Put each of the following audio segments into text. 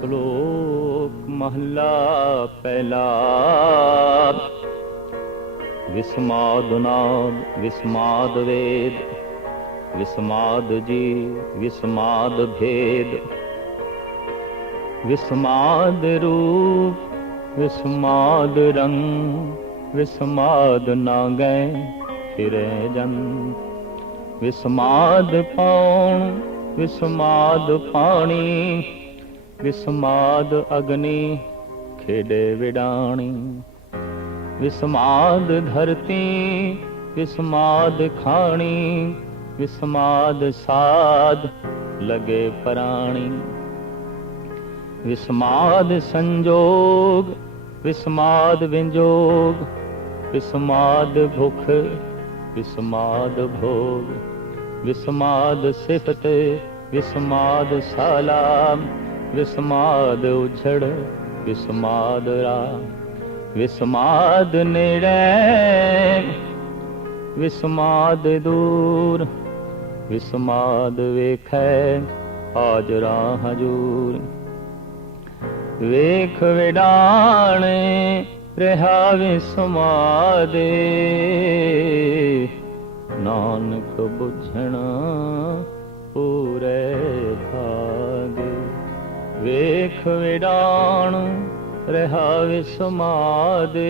ਸ਼ਲੋਕ ਮਹੱਲਾ ਪਹਿਲਾ। ਵਿਸਮਾਦ ਨਾਦ ਵਿਸਮਾਦ ਵੇਦ, ਵਿਸਮਾਦ ਜੀ, ਵਿਸਮਾਦ ਭੇਦ। ਵਿਸਮਾਦ ਰੂਪ, ਵਿਸਮਾਦ ਰੰਗ, ਵਿਸਮਾਦ ਨਾ ਗਏ ਫਿਰੇ ਜਨ। ਵਿਸਮਾਦ ਪਾਉਣ, ਵਿਸਮਾਦ ਪਾਣੀ ਵਿਸਮਾਦ ਅਗਨੀ ਖੇੜੇ ਵਿਡਾਣੀ। ਵਿਸਮਾਦ ਧਰਤੀ, ਵਿਸਮਾਦ ਖਾਣੀ, ਵਿਸਮਾਦ ਸਾਧ ਲਗੇ ਪ੍ਰਾਣੀ। ਵਿਸਮਾਦ ਸੰਜੋਗ, ਵਿਸਮਾਦ ਵਿੰਜੋਗ, ਵਿਸਮਾਦ ਭੁਖ, ਵਿਸਮਾਦ ਭੋਗ। ਵਿਸਮਾਦ ਸਿਫਤ, ਵਿਸਮਾਦ ਸਾਲਾਮ ਵਿਸਮਾਦ ਉਛੜ ਵਿਸਮਾਦ ਰਾ। ਵਿਸਮਾਦ ਨੇੜੇ, ਵਿਸਮਾਦ ਦੂਰ। ਵਿਸਮਾਦ ਵੇਖੈ ਹਾਜ਼ਰਾ ਹਜੂਰ। ਵੇਖ ਵਿਡਾਣੇ, ਰਹਾ ਵਿਸਮਾਦੇ ਨਾਨਕ ਬੁਝਣਾ ਪੂਰੇ ਵੇਖ ਵਿਡਾਣ ਰਹਾ ਵਿਸਮਾਦੇ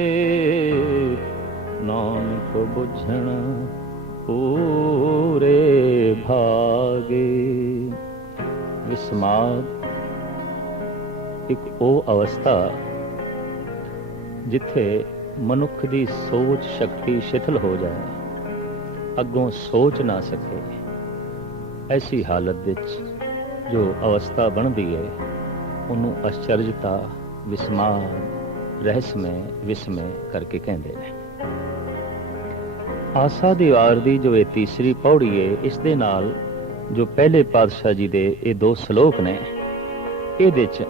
ਨਾਨਕ ਬੁਝਣਾ ਪੂਰੇ ਭਾਗੇ। ਵਿਸਮਾਦ, ਇੱਕ ਉਹ ਅਵਸਥਾ ਜਿੱਥੇ ਮਨੁੱਖ ਦੀ ਸੋਚ ਸ਼ਕਤੀ ਸ਼ਿਥਲ ਹੋ ਜਾਏ ਅੱਗੋਂ ਸੋਚ ਨਾ ਸਕੇ। ਐਸੀ ਹਾਲਤ ਵਿੱਚ ਜੋ ਅਵਸਥਾ ਬਣਦੀ ਹੈ ਉਹਨੂੰ ਅਚਰਜਤਾ ਵਿਸਮਾਨ, ਰਹਿਸਮੈ, ਵਿਸਮੇ ਕਰਕੇ ਕਹਿੰਦੇ ਨੇ। ਆਸਾ ਦੀਵਾਰ ਦੀ ਜੋ ਇਹ ਤੀਸਰੀ ਪੌੜੀ ਹੈ ਇਸ ਦੇ ਨਾਲ ਜੋ ਪਹਿਲੇ ਪਾਤਸ਼ਾਹ ਜੀ ਦੇ ਇਹ ਦੋ ਸ਼ਲੋਕ ਨੇ, ਇਹਦੇ ਚ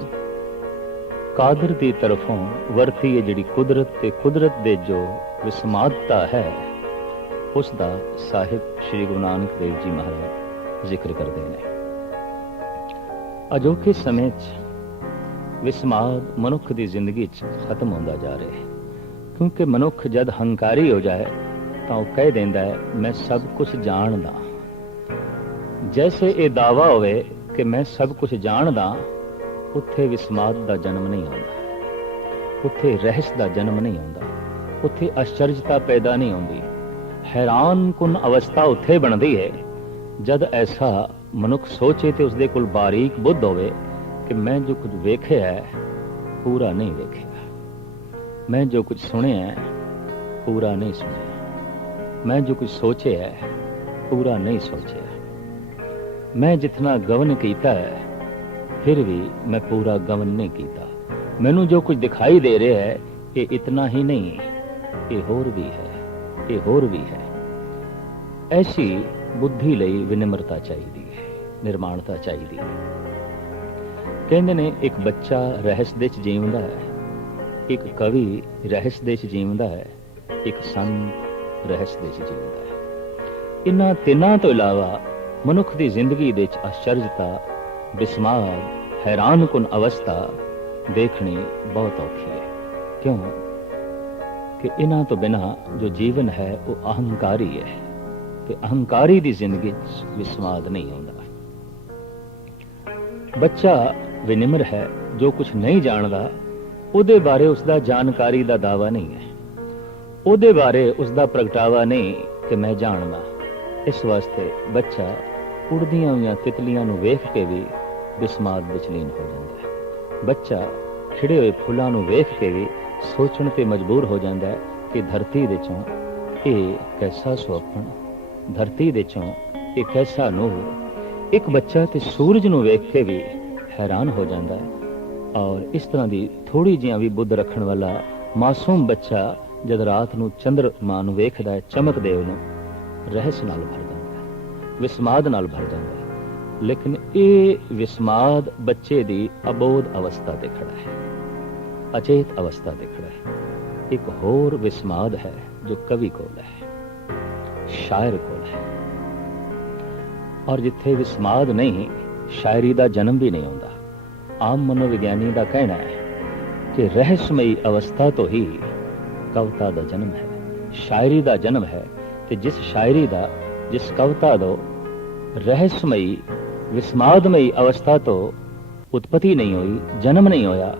ਕਾਦਰ ਦੀ ਤਰਫੋਂ ਵਰਤੀ ਹੈ ਜਿਹੜੀ ਕੁਦਰਤ ਤੇ ਕੁਦਰਤ ਦੇ ਜੋ ਵਿਸਮਾਦਤਾ ਹੈ, ਉਸ ਦਾ ਸਾਹਿਬ ਸ੍ਰੀ ਗੁਰੂ ਨਾਨਕ ਦੇਵ ਜੀ ਮਹਾਰਾਜ ਜ਼ਿਕਰ ਕਰਦੇ ਨੇ। ਅਜੋਕੇ ਸਮੇਂ 'ਚ ਵਿਸਮਾਦ ਮਨੁੱਖ ਦੀ ਜ਼ਿੰਦਗੀ 'ਚ ਖਤਮ ਹੁੰਦਾ ਜਾ ਰਿਹਾ ਹੈ। ਕਿਉਂਕਿ ਮਨੁੱਖ ਜਦ ਹੰਕਾਰੀ ਹੋ ਜਾਏ, ਤਾਂ ਉਹ ਕਹਿ ਦਿੰਦਾ ਹੈ, ਮੈਂ ਸਭ ਕੁਝ ਜਾਣਦਾ ਜੈਸੇ ਇਹ ਦਾਵਾ ਹੋਵੇ ਕਿ ਮੈਂ ਸਭ ਕੁਝ ਜਾਣਦਾ ਉੱਥੇ ਵਿਸਮਾਦ ਦਾ ਜਨਮ ਨਹੀਂ ਆਉਂਦਾ। ਉੱਥੇ ਰਹਿਸ ਦਾ ਜਨਮ ਨਹੀਂ ਆਉਂਦਾ। ਉੱਥੇ ਅਚਰਜਤਾ ਪੈਦਾ ਨਹੀਂ ਹੁੰਦੀ। ਹੈਰਾਨ ਕੁਨ ਅਵਸਥਾ ਉੱਥੇ ਬਣਦੀ ਹੈ, ਜਦ ਐਸਾ ਮਨੁੱਖ ਸੋਚੇ ਤੇ ਉਸਦੇ ਕੋਲ ਬਾਰੀਕ ਬੁੱਧ ਹੋਵੇ ਕਿ ਮੈਂ ਜੋ ਕੁਝ ਵੇਖਿਆ ਹੈ, ਪੂਰਾ ਨਹੀਂ ਵੇਖਿਆ। ਮੈਂ ਜੋ ਕੁਝ ਸੁਣਿਆ ਹੈ, ਪੂਰਾ ਨਹੀਂ ਸੁਣਿਆ। ਮੈਂ ਜੋ ਕੁਝ ਸੋਚਿਆ ਹੈ, ਪੂਰਾ ਨਹੀਂ ਸੋਚਿਆ। ਮੈਂ ਜਿਤਨਾ ਗਵਨ ਕੀਤਾ ਹੈ, ਫਿਰ ਵੀ ਮੈਂ ਪੂਰਾ ਗਵਨ ਨਹੀਂ ਕੀਤਾ। ਮੈਨੂੰ ਜੋ ਕੁਝ ਦਿਖਾਈ ਦੇ ਰਿਹਾ ਹੈ, ਇਹ ਇਤਨਾ ਹੀ ਨਹੀਂ, ਇਹ ਹੋਰ ਵੀ ਹੈ, ਇਹ ਹੋਰ ਵੀ ਹੈ। ਐਸੀ ਬੁੱਧੀ ਲਈ ਵਿਨਮਰਤਾ ਚਾਹੀਦੀ ਹੈ, ਨਿਰਮਾਣਤਾ ਚਾਹੀਦੀ ਹੈ। ਕਹਿੰਦੇ ਨੇ ਇੱਕ ਬੱਚਾ ਰਹਿਸ ਦੇ ਚ ਜੀਵਦਾ ਹੈ, ਇੱਕ ਕਵੀ ਰਹਿਸ ਦੇ ਚ ਜੀਵਦਾ ਹੈ, ਇੱਕ ਸੰਤ ਰਹਿਸ ਦੇ ਚ ਜੀਵਦਾ ਹੈ। ਇਨ੍ਹਾਂ ਤਿੰਨਾਂ ਤੋਂ ਇਲਾਵਾ ਮਨੁੱਖ ਦੀ ਜ਼ਿੰਦਗੀ ਦੇ ਚ ਅਚਰਜਤਾ ਬਿਸਮਾਰ, ਹੈਰਾਨਕੁਨ ਅਵਸਥਾ ਦੇਖਣੀ ਬਹੁਤ ਔਖੀ ਹੈ। ਕਿਉਂ? ਕਿ ਇਹਨਾਂ ਤੋਂ ਬਿਨਾ ਜੋ ਜੀਵਨ ਹੈ, ਉਹ ਅਹੰਕਾਰੀ ਹੈ ਤੇ ਅਹੰਕਾਰੀ ਦੀ ਜ਼ਿੰਦਗੀ 'ਚ ਵਿਸਮਾਦ ਨਹੀਂ ਹੁੰਦਾ। ਬੱਚਾ ਵਿਨਿਮਰ ਹੈ, ਜੋ ਕੁਝ ਨਹੀਂ ਜਾਣਦਾ, ਉਹਦੇ ਬਾਰੇ ਉਸ ਦਾ ਜਾਣਕਾਰੀ ਦਾ ਦਾਵਾ ਨਹੀਂ ਹੈ। ਉਹਦੇ ਬਾਰੇ ਉਸ ਦਾ ਪ੍ਰਗਟਾਵਾ ਨਹੀਂ ਕਿ ਮੈਂ ਜਾਣਦਾ। ਇਸ ਵਾਸਤੇ ਬੱਚਾ ਉੜਦੀਆਂ ਹੋਈਆਂ ਤਿਤਲੀਆਂ ਨੂੰ ਵੇਖ ਕੇ ਵੀ ਵਿਸਮਾਦ ਵਿੱਚ ਲੀਨ ਹੋ ਜਾਂਦਾ ਹੈ। ਬੱਚਾ ਖਿੜੇ ਹੋਏ ਫੁੱਲਾਂ ਨੂੰ ਵੇਖ ਕੇ ਵੀ ਸੋਚਣ ਤੇ ਮਜਬੂਰ ਹੋ ਜਾਂਦਾ ਹੈ ਕਿ ਧਰਤੀ ਦੇ ਚੋਂ ਇਹ ਕੈਸਾ ਸੁਪਨ ਧਰਤੀ ਦੇ ਚੋਂ ਇਹ ਕੈਸਾ ਨੂਰ ਇੱਕ ਬੱਚਾ ਤੇ ਸੂਰਜ ਨੂੰ ਵੇਖ ਕੇ ਵੀ ਹੈਰਾਨ ਹੋ ਜਾਂਦਾ ਹੈ। ਔਰ ਇਸ ਤਰ੍ਹਾਂ ਦੀ ਥੋੜੀ ਜਿਹਾ ਵੀ ਬੁੱਧ ਰੱਖਣ ਵਾਲਾ ਮਾਸੂਮ ਬੱਚਾ ਜਦ ਰਾਤ ਨੂੰ ਚੰਦਰਮਾ ਨੂੰ ਵੇਖਦਾ ਹੈ, ਚਮਕਦੇ ਉਹਨੂੰ ਰਹਿਸ ਨਾਲ ਭਰ ਜਾਂਦਾ ਹੈ, ਵਿਸਮਾਦ ਨਾਲ ਭਰ ਜਾਂਦਾ ਹੈ। ਲੇਕਿਨ ਇਹ ਵਿਸਮਾਦ ਬੱਚੇ ਦੀ ਅਬੋਧ ਅਵਸਥਾ ਤੇ ਖੜਾ ਹੈ, ਅਚੇਤ ਅਵਸਥਾ ਤੇ ਖੜਾ ਹੈ। ਇੱਕ ਹੋਰ ਵਿਸਮਾਦ ਹੈ ਜੋ ਕਵੀ ਕੋਲ ਹੈ, ਸ਼ਾਇਰ ਕੋਲ ਹੈ। ਔਰ ਜਿੱਥੇ ਵਿਸਮਾਦ ਨਹੀਂ, ਸ਼ਾਇਰੀ ਦਾ ਜਨਮ ਵੀ ਨਹੀਂ ਹੁੰਦਾ ਆਮ ਮਨੋਵਿਗਿਆਨੀ ਦਾ ਕਹਿਣਾ ਹੈ ਕਿ ਰਹੱਸਮਈ ਅਵਸਥਾ ਤੋਂ ਹੀ ਕਵਿਤਾ ਦਾ ਜਨਮ ਹੈ, ਸ਼ਾਇਰੀ ਦਾ ਜਨਮ ਹੈ ਤੇ ਜਿਸ ਸ਼ਾਇਰੀ ਦਾ, ਜਿਸ ਕਵਿਤਾ ਦਾ ਰਹੱਸਮਈ, ਵਿਸਮਾਦਮਈ ਅਵਸਥਾ ਤੋਂ ਉਤਪਤੀ ਨਹੀਂ ਹੋਈ, ਜਨਮ ਨਹੀਂ ਹੋਇਆ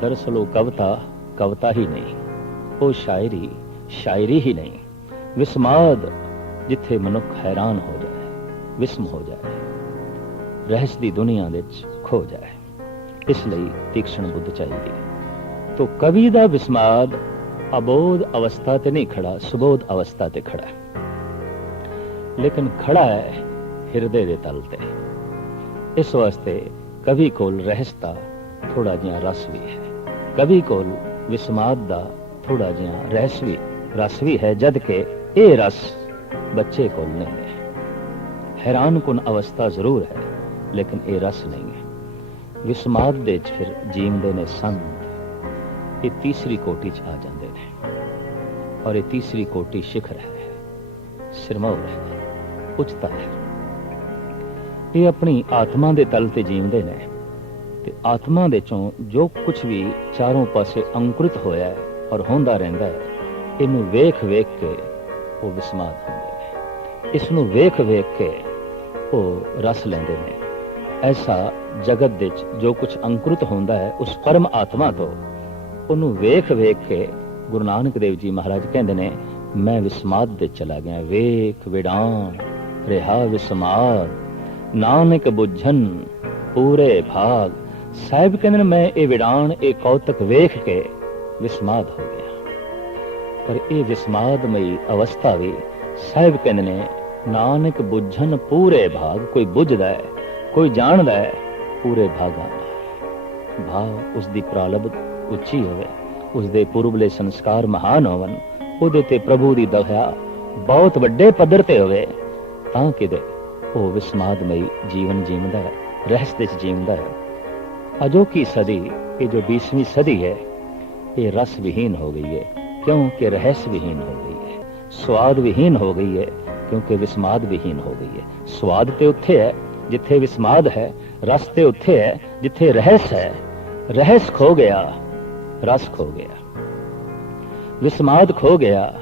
ਦਰਅਸਲ ਉਹ ਕਵਿਤਾ ਕਵਿਤਾ ਹੀ ਨਹੀਂ, ਉਹ ਸ਼ਾਇਰੀ ਸ਼ਾਇਰੀ ਹੀ ਨਹੀਂ, ਵਿਸਮਾਦ ਜਿੱਥੇ ਮਨੁੱਖ ਹੈਰਾਨ ਹੋ ਜਾਏ, ਵਿਸਮ ਹੋ ਜਾਏ, ਰਹਿਸ ਦੀ ਦੁਨੀਆ ਵਿੱਚ ਖੋ ਜਾਏ। ਇਸ ਲਈ ਤੀਕਸ਼ਣ ਬੁੱਧ ਚਾਹੀਦੀ। ਤੋ ਕਵੀ ਦਾ ਵਿਸਮਾਦ ਅਬੋਧ ਅਵਸਥਾ ਤੇ ਨਹੀਂ ਖੜਾ, ਸੁਬੋਧ ਅਵਸਥਾ ਤੇ ਖੜਾ। ਹੈ ਲੇਕਿਨ ਖੜਾ ਹੈ ਹਿਰਦੇ ਦੇ ਤਲ ਤੇ। ਇਸ ਵਾਸਤੇ ਕਵੀ ਕੋਲ ਰਹਿਸ ਦਾ ਥੋੜਾ ਜਿਹਾ ਰਸ ਵੀ ਹੈ। ਕਵੀ ਕੋਲ ਵਿਸਮਾਦ ਦਾ ਥੋੜਾ ਜਿਹਾ ਰਹਿਸ ਵੀ, ਰਸ ਵੀ ਹੈ, ਜਦ ਕਿ ਇਹ ਰਸ ਬੱਚੇ ਕੋਲ ਨਹੀਂ ਹੈ। ਹੈਰਾਨ ਕੁਨ ਅਵਸਥਾ ਜ਼ਰੂਰ ਹੈ, ਲੇਕਿਨ ਇਹ ਰਸ ਨਹੀਂ ਹੈ। ਵਿਸਮਾਦ ਦੇ ਚ ਫਿਰ ਜੀਵਦੇ ਨੇ ਸੰਤ ਇਹ ਤੀਸਰੀ ਕੋਟੀ ਚ ਆ ਜਾਂਦੇ ਨੇ। ਔਰ ਇਹ ਤੀਸਰੀ ਕੋਟੀ ਸਿਖਰ ਹੈ, ਸਿਰਮੌਰ ਹੈ, ਉੱਚਤਾ ਹੈ। ਇਹ ਆਪਣੀ ਆਤਮਾ ਦੇ ਤਲ ਤੇ ਜੀਵਦੇ ਨੇ ਤੇ ਆਤਮਾ ਦੇ ਚੋਂ ਜੋ ਕੁਝ ਵੀ ਚਾਰੋਂ ਪਾਸੇ ਅੰਕੁਰਿਤ ਹੋਇਆ ਹੈ ਔਰ ਹੁੰਦਾ ਰਹਿੰਦਾ ਹੈ, ਇਹਨੂੰ ਵੇਖ ਵੇਖ ਕੇ ਉਹ ਵਿਸਮਾਦ ਹੁੰਦੇ ਨੇ। ਇਸ ਨੂੰ ਵੇਖ ਵੇਖ ਕੇ ਉਹ ਰਸ ਲੈਂਦੇ ਨੇ। ਐਸਾ ਜਗਤ ਦੇ ਵਿੱਚ ਜੋ ਕੁਝ ਅੰਕੁਰਿਤ ਹੁੰਦਾ ਹੈ, ਉਸ ਪਰਮ ਆਤਮਾ ਤੋਂ, ਉਹਨੂੰ ਵੇਖ ਵੇਖ ਕੇ ਗੁਰੂ ਨਾਨਕ ਦੇਵ ਜੀ ਮਹਾਰਾਜ ਕਹਿੰਦੇ ਨੇ, ਮੈਂ ਵਿਸਮਾਦ ਦੇ ਚਲਾ ਗਿਆ, ਵੇਖ ਵਿਡਾਨ ਰਿਹਾ ਵਿਸਮਾਦ, ਨਾਨਕ ਬੁੱਝਨ, ਪੂਰੇ ਭਾਗ। ਸਾਹਿਬ ਕਹਿੰਦੇ ਨੇ, ਮੈਂ ਇਹ ਵਿਡਾਨ ਇਹ ਕੌਤਕ ਵੇਖ ਕੇ ਵਿਸਮਾਦ ਹੋ ਗਿਆ। ਪਰ ਇਹ ਵਿਸਮਾਦਮਈ ਅਵਸਥਾ ਵੀ ਸਾਹਿਬ ਕਹਿੰਦੇ ਨੇ, ਨਾਨਕ ਬੁੱਝਨ, ਪੂਰੇ ਭਾਗ, ਕੋਈ ਬੁੱਝਦਾ ਹੈ, ਕੋਈ ਜਾਣਦਾ ਹੈ ਪੂਰੇ ਭਾਗਾਂ ਭਾਵ ਉਸ ਦੀ ਪ੍ਰਾਲਬ ਉੱਚੀ ਹੋਵੇ ਉਸ ਦੇ ਪੂਰਬਲੇ ਸੰਸਕਾਰ ਮਹਾਨ ਹੋਵਨ ਉਹਦੇ ਤੇ ਪ੍ਰਭੂ ਦੀ ਦਇਆ ਬਹੁਤ ਵੱਡੇ ਪੱਧਰ ਤੇ ਹੋਵੇ, ਤਾਂ ਕਿਤੇ ਉਹ ਵਿਸਮਾਦਮਈ ਜੀਵਨ ਜੀਵਦਾ ਹੈ, ਰਹਿਸ ਵਿੱਚ ਚ ਜੀਵਦਾ ਹੈ। ਅਜੋਕੀ ਸਦੀ, ਇਹ ਜੋ 20ਵੀਂ ਸਦੀ ਹੈ, ਇਹ ਰਸ ਵਿਹੀਨ ਹੋ ਗਈ ਹੈ, ਕਿਉਂਕਿ ਰਹਿਸ ਵਿਹੀਨ ਹੋ ਗਈ ਹੈ ਸਵਾਦ ਵਿਹੀਨ ਹੋ ਗਈ ਹੈ, ਕਿਉਂਕਿ ਵਿਸਮਾਦ ਵਿਹੀਨ ਹੋ ਗਈ ਹੈ। ਸਵਾਦ ਤੇ ਉੱਥੇ ਹੈ, ਜਿੱਥੇ ਵਿਸਮਾਦ ਹੈ ਰਸਤੇ ਉੱਥੇ ਹੈ, ਜਿੱਥੇ ਰਹਿਸ ਹੈ। ਰਹਿਸ ਖੋ ਗਿਆ, ਰਸ ਖੋ ਗਿਆ। ਵਿਸਮਾਦ ਖੋ ਗਿਆ,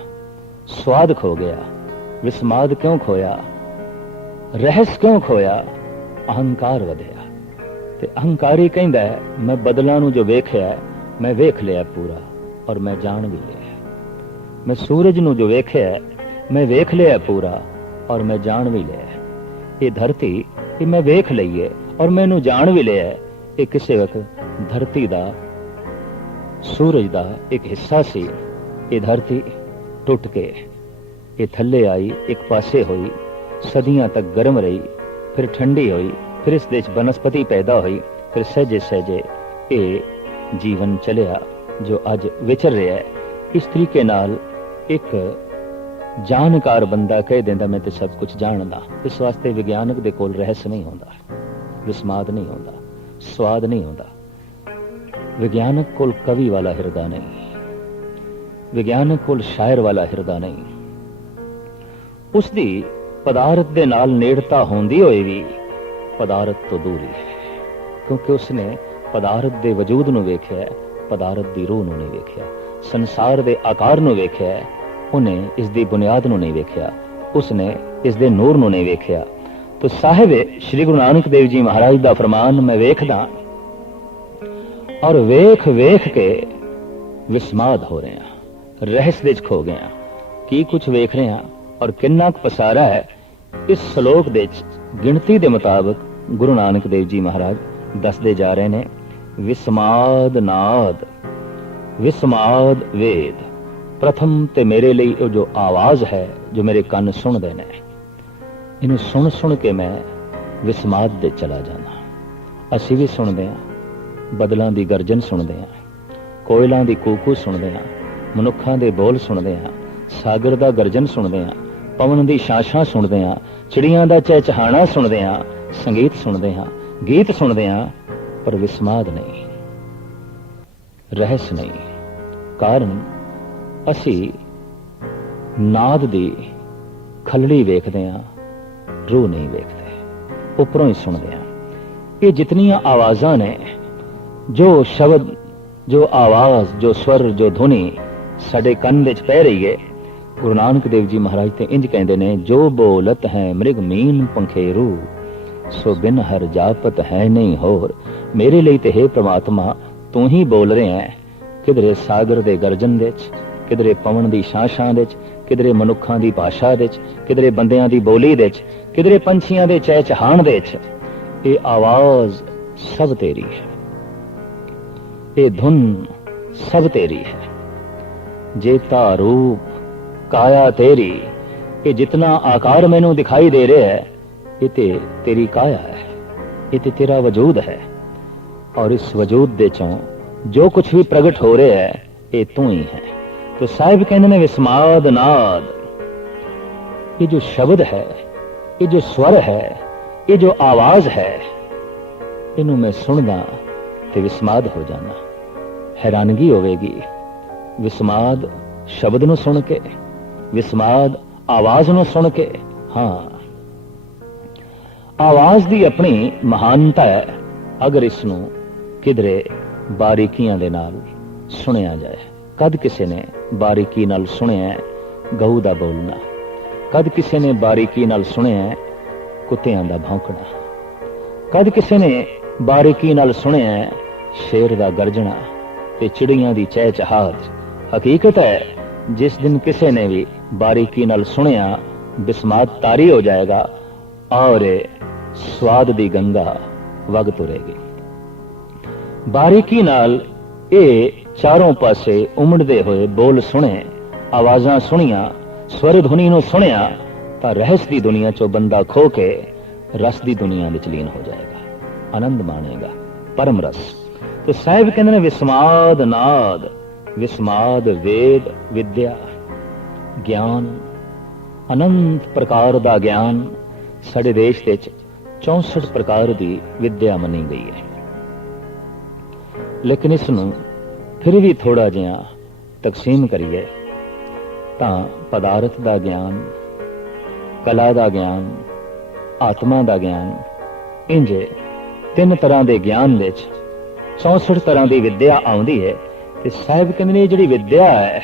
ਸਵਾਦ ਖੋ ਗਿਆ। ਵਿਸਮਾਦ ਕਿਉਂ ਖੋਇਆ? ਰਹਿਸ ਕਿਉਂ ਖੋਇਆ? ਅਹੰਕਾਰ ਵਧਿਆ। ਤੇ ਅਹੰਕਾਰੀ ਕਹਿੰਦਾ ਹੈ, ਮੈਂ ਬਦਲਾਂ ਨੂੰ ਜੋ ਵੇਖਿਆ ਮੈਂ ਵੇਖ ਲਿਆ ਪੂਰਾ, ਔਰ ਮੈਂ ਜਾਣ ਵੀ ਲਿਆ ਮੈਂ ਸੂਰਜ ਨੂੰ ਜੋ ਵੇਖਿਆ ਮੈਂ ਵੇਖ ਲਿਆ ਪੂਰਾ, ਔਰ ਮੈਂ ਜਾਣ ਵੀ ਲਿਆ ਇਹ ਧਰਤੀ ਇਹ ਮੈਂ ਵੇਖ ਲਈਏ ਔਰ ਮੈਨੂੰ ਜਾਣ ਵੀ ਲਿਆ ਇਹ ਕਿਸੇ ਵਕਤ ਧਰਤੀ ਦਾ, ਸੂਰਜ ਦਾ ਇੱਕ ਹਿੱਸਾ ਸੀ। ਇਹ ਧਰਤੀ ਟੁੱਟ ਕੇ, ਇਹ ਥੱਲੇ ਆਈ, ਇੱਕ ਪਾਸੇ ਹੋਈ, ਸਦੀਆਂ ਤੱਕ ਗਰਮ ਰਹੀ, ਫਿਰ ਠੰਡੀ ਹੋਈ, ਫਿਰ ਇਸ ਦੇ ਵਿੱਚ ਬਨਸਪਤੀ ਪੈਦਾ ਹੋਈ, ਫਿਰ ਸਹਜੇ ਸਹਜੇ ਇਹ ਜੀਵਨ ਚਲਿਆ, ਜੋ ਅੱਜ ਵਿਚਰ ਰਿਹਾ ਹੈ। ਇਸ ਤਰੀਕੇ ਨਾਲ ਇੱਕ ਜਾਣਕਾਰ ਬੰਦਾ ਕਹਿ ਦਿੰਦਾ, ਮੈਂ ਤੇ ਸਭ ਕੁਝ ਜਾਣਦਾ। ਇਸ ਵਾਸਤੇ ਵਿਗਿਆਨਕ ਦੇ ਕੋਲ ਰਹਿਸ ਨਹੀਂ ਹੁੰਦਾ। ਵਿਸਮਾਦ ਨਹੀਂ ਹੁੰਦਾ ਸਵਾਦ ਨਹੀਂ ਹੁੰਦਾ ਵਿਗਿਆਨਕ ਕੋਲ ਕਵੀ ਵਾਲਾ ਹਿਰਦਾ ਨਹੀਂ, ਵਿਗਿਆਨਕ ਕੋਲ ਸ਼ਾਇਰ ਵਾਲਾ ਹਿਰਦਾ ਨਹੀਂ। ਉਸ ਦੀ ਪਦਾਰਥ ਦੇ ਨਾਲ ਨੇੜਤਾ ਹੁੰਦੀ ਹੋਈ ਵੀ ਪਦਾਰਥ ਤੋਂ ਦੂਰੀ। ਕਿਉਂਕਿ ਉਸਨੇ ਪਦਾਰਥ ਦੇ ਵਜੂਦ ਨੂੰ ਵੇਖਿਆ, ਪਦਾਰਥ ਦੀ ਰੂਹ ਨੂੰ ਨਹੀਂ ਵੇਖਿਆ, ਸੰਸਾਰ ਦੇ ਆਕਾਰ ਨੂੰ ਵੇਖਿਆ, ਉਹਨੇ ਇਸ ਦੀ ਬੁਨਿਆਦ ਨੂੰ ਨਹੀਂ ਵੇਖਿਆ, ਉਸਨੇ ਇਸ ਦੇ ਨੂਰ ਨੂੰ ਨਹੀਂ ਵੇਖਿਆ। ਤੋ ਸਾਹਿਬ, ਸ੍ਰੀ ਗੁਰੂ ਨਾਨਕ ਦੇਵ ਜੀ ਮਹਾਰਾਜ ਦਾ ਫਰਮਾਨ ਮੈਂ ਵੇਖਦਾ ਔਰ ਵੇਖ ਵੇਖ ਕੇ ਵਿਸਮਾਦ ਹੋ ਰਿਹਾ ਰਹਿਸ ਵਿੱਚ ਖੋ ਗਿਆ ਕੀ ਕੁਝ ਵੇਖ ਰਿਹਾ ਔਰ ਕਿੰਨਾ ਕੁ ਪਸਾਰਾ ਹੈ, ਇਸ ਸ਼ਲੋਕ ਦੇ ਵਿੱਚ ਗਿਣਤੀ ਦੇ ਮੁਤਾਬਕ ਗੁਰੂ ਨਾਨਕ ਦੇਵ ਜੀ ਮਹਾਰਾਜ ਦੱਸਦੇ ਜਾ ਰਹੇ ਨੇ, ਵਿਸਮਾਦ ਨਾਦ, ਵਿਸਮਾਦ ਵੇਦ, ਪ੍ਰਥਮ ਤੇ ਮੇਰੇ ਲਈ ਉਹ ਜੋ ਆਵਾਜ਼ ਹੈ, ਜੋ ਮੇਰੇ ਕੰਨ ਸੁਣਦੇ ਨੇ। ਇਹਨੂੰ ਸੁਣ ਸੁਣ ਕੇ ਮੈਂ ਵਿਸਮਾਦ ਦੇ ਚਲਾ ਜਾਂਦਾ। ਅਸੀਂ ਵੀ ਸੁਣਦੇ ਹਾਂ, ਬਦਲਾਂ ਦੀ ਗਰਜਨ ਸੁਣਦੇ ਹਾਂ, ਕੋਇਲਾਂ ਦੀ ਕੂਕੂ ਸੁਣਦੇ ਹਾਂ, ਮਨੁੱਖਾਂ ਦੇ ਬੋਲ ਸੁਣਦੇ ਹਾਂ, ਸਾਗਰ ਦਾ ਗਰਜਨ ਸੁਣਦੇ ਹਾਂ, ਪਵਨ ਦੀ ਸ਼ਾਸ਼ਾਂ ਸੁਣਦੇ ਹਾਂ, ਚਿੜੀਆਂ ਦਾ ਚਹਿਚਹਾਣਾ ਸੁਣਦੇ ਹਾਂ, ਸੰਗੀਤ ਸੁਣਦੇ ਹਾਂ, ਗੀਤ ਸੁਣਦੇ ਹਾਂ, ਪਰ ਵਿਸਮਾਦ ਨਹੀਂ। ਰਹਿਸ ਨਹੀਂ, ਕਾਰਨ ਅਸੀਂ ਨਾਦ ਦੀ ਖਲੜੀ ਵੇਖਦੇ ਹਾਂ ਰੂਹ ਨਹੀਂ ਵੇਖਦੇ। ਉੱਪਰੋਂ ਹੀ ਸੁਣਦੇ ਹਾਂ। ਇਹ ਜਿਤਨੀਆਂ ਆਵਾਜ਼ਾਂ ਨੇ, ਜੋ ਸ਼ਬਦ, ਜੋ ਆਵਾਜ਼, ਜੋ ਸਵਰ, ਜੋ ਧੁਨੀ ਸਾਡੇ ਕੰਨ ਵਿੱਚ ਪੈ ਰਹੀ ਹੈ ਗੁਰੂ ਨਾਨਕ ਦੇਵ ਜੀ ਮਹਾਰਾਜ ਤੇ ਇੰਜ ਕਹਿੰਦੇ ਨੇ, ਜੋ ਬੋਲਤ ਹੈ ਮ੍ਰਿਗ ਮੀਨ ਪੰਖੇਰੂ ਸੋ ਬਿਨ ਹਰ ਜਾਪਤ ਹੈ ਨਹੀਂ ਹੋਰ। ਮੇਰੇ ਲਈ ਤੇ ਹੈ ਪ੍ਰਮਾਤਮਾ, ਤੂੰ ਹੀ ਬੋਲ ਰਿਹਾ ਹੈ। ਕਿਧਰੇ ਸਾਗਰ ਦੇ ਗਰਜਨ ਵਿੱਚ, ਕਿਧਰੇ ਪਵਨ ਦੀ ਸ਼ਾਂ-ਸ਼ਾਂ ਵਿੱਚ, ਕਿਧਰੇ ਮਨੁੱਖਾਂ ਦੀ ਭਾਸ਼ਾ ਦੇ ਵਿੱਚ, ਕਿਧਰੇ ਬੰਦਿਆਂ ਦੀ ਬੋਲੀ ਦੇ ਵਿੱਚ ਕਿਧਰੇ ਪੰਛੀਆਂ ਦੇ ਚਹਿਚਹਾਣ ਦੇ ਵਿੱਚ, ਇਹ ਆਵਾਜ਼ ਸਭ ਤੇਰੀ ਹੈ। ਇਹ ਧੁਨ ਸਭ ਤੇਰੀ ਹੈ। ਜੇਤਾ ਰੂਪ ਕਾਇਆ ਤੇਰੀ, ਇਹ ਜਿਤਨਾ ਆਕਾਰ ਮੈਨੂੰ ਦਿਖਾਈ ਦੇ ਰਿਹਾ ਹੈ, ਇਹ ਤੇ ਤੇਰੀ ਕਾਇਆ ਹੈ। ਇਹ ਤੇ ਤੇਰਾ ਵਜੂਦ ਹੈ। ਔਰ ਇਸ ਵਜੂਦ ਦੇ ਚੋਂ ਜੋ ਕੁਝ ਵੀ ਪ੍ਰਗਟ ਹੋ ਰਿਹਾ ਹੈ, ਇਹ ਤੂੰ ਹੀ ਹੈ। ਤੋ ਸਾਹਿਬ ਕਹਿੰਦੇ ਨੇ ਵਿਸਮਾਦ ਨਾਦ। ਇਹ ਜੋ ਸ਼ਬਦ ਹੈ ਇਹ ਜੋ ਸਵਰ ਹੈ, ਇਹ ਜੋ ਆਵਾਜ਼ ਹੈ, ਇਹਨੂੰ ਮੈਂ ਸੁਣਦਾ ਤੇ ਵਿਸਮਾਦ ਹੋ ਜਾਣਾ ਹੈਰਾਨਗੀ ਹੋਵੇਗੀ। ਵਿਸਮਾਦ ਸ਼ਬਦ ਨੂੰ ਸੁਣ ਕੇ, ਵਿਸਮਾਦ ਆਵਾਜ਼ ਨੂੰ ਸੁਣ ਕੇ, ਹਾਂ। ਆਵਾਜ਼ ਦੀ ਆਪਣੀ ਮਹਾਨਤਾ ਹੈ, ਅਗਰ ਇਸ ਨੂੰ ਕਿਧਰੇ ਬਾਰੀਕੀਆਂ ਦੇ ਨਾਲ ਸੁਣਿਆ ਜਾਏ। ਕਦ ਕਿਸੇ ਨੇ ਬਾਰੀਕੀ ਨਾਲ ਸੁਣਿਆ ਗਊ ਦਾ ਬੋਲਣਾ। ਕਦ ਕਿਸੇ ਨੇ ਬਾਰੀਕੀ ਨਾਲ ਸੁਣਿਆ, ਕੁੱਤਿਆਂ ਦਾ ਭੌਂਕਣਾ। ਕਦ ਕਿਸੇ ਨੇ ਬਾਰੀਕੀ ਨਾਲ ਸੁਣਿਆ, ਸ਼ੇਰ ਦਾ ਗਰਜਣਾ ਤੇ ਚਿੜੀਆਂ ਦੀ ਚਹਿਚਹਾਟ। ਹਕੀਕਤ ਹੈ, ਜਿਸ ਦਿਨ ਕਿਸੇ ਨੇ ਵੀ ਬਾਰੀਕੀ ਨਾਲ ਸੁਣਿਆ, ਬਿਸਮਾਤ ਤਾਰੀ ਹੋ ਜਾਏਗਾ ਔਰ ਸਵਾਦ ਦੀ ਗੰਗਾ ਵਗ ਤੁਰੇਗੀ। ਬਾਰੀਕੀ ਨਾਲ ਇਹ ਚਾਰੋਂ ਪਾਸੇ ਉਮੜਦੇ ਹੋਏ ਬੋਲ ਸੁਣੇ, ਆਵਾਜ਼ਾਂ ਸੁਣੀਆਂ ਸਵਰ ਧੁਨੀ ਨੂੰ ਸੁਣਿਆ ਤਾਂ ਰਹਿਸ ਦੀ ਦੁਨੀਆ ਚੋਂ ਬੰਦਾ ਖੋ ਕੇ ਰਸ ਦੀ ਦੁਨੀਆ ਵਿੱਚ ਲੀਨ ਹੋ ਜਾਏਗਾ, ਆਨੰਦ ਮਾਣੇਗਾ, ਪਰਮ ਰਸ। ਤੇ ਸਾਹਿਬ ਕਹਿੰਦੇ ਨੇ, ਵਿਸਮਾਦ ਨਾਦ, ਵਿਸਮਾਦ ਵੇਦ ਵਿਦਿਆ, ਗਿਆਨ, ਅਨੰਤ ਪ੍ਰਕਾਰ ਦਾ ਗਿਆਨ, ਸਾਡੇ ਦੇਸ਼ ਵਿੱਚ 64 ਪ੍ਰਕਾਰ ਦੀ ਵਿਦਿਆ ਮੰਨੀ ਗਈ ਹੈ। ਲੇਕਿਨ ਇਸ ਨੂੰ ਫਿਰ ਵੀ ਥੋੜਾ ਜਿਹਾ ਤਕਸੀਮ ਕਰੀਏ ਤਾਂ ਪਦਾਰਥ ਦਾ ਗਿਆਨ, ਕਲਾ ਦਾ ਗਿਆਨ, ਆਤਮਾ ਦਾ ਗਿਆਨ, ਇੰਜੇ ਤਿੰਨ ਤਰ੍ਹਾਂ ਦੇ ਗਿਆਨ ਵਿੱਚ 64 ਤਰ੍ਹਾਂ ਦੀ ਵਿਦਿਆ ਆਉਂਦੀ ਹੈ ਤੇ ਸਾਹਿਬ ਕਹਿੰਦੇ ਨੇ ਇਹ ਜਿਹੜੀ ਵਿਦਿਆ ਹੈ,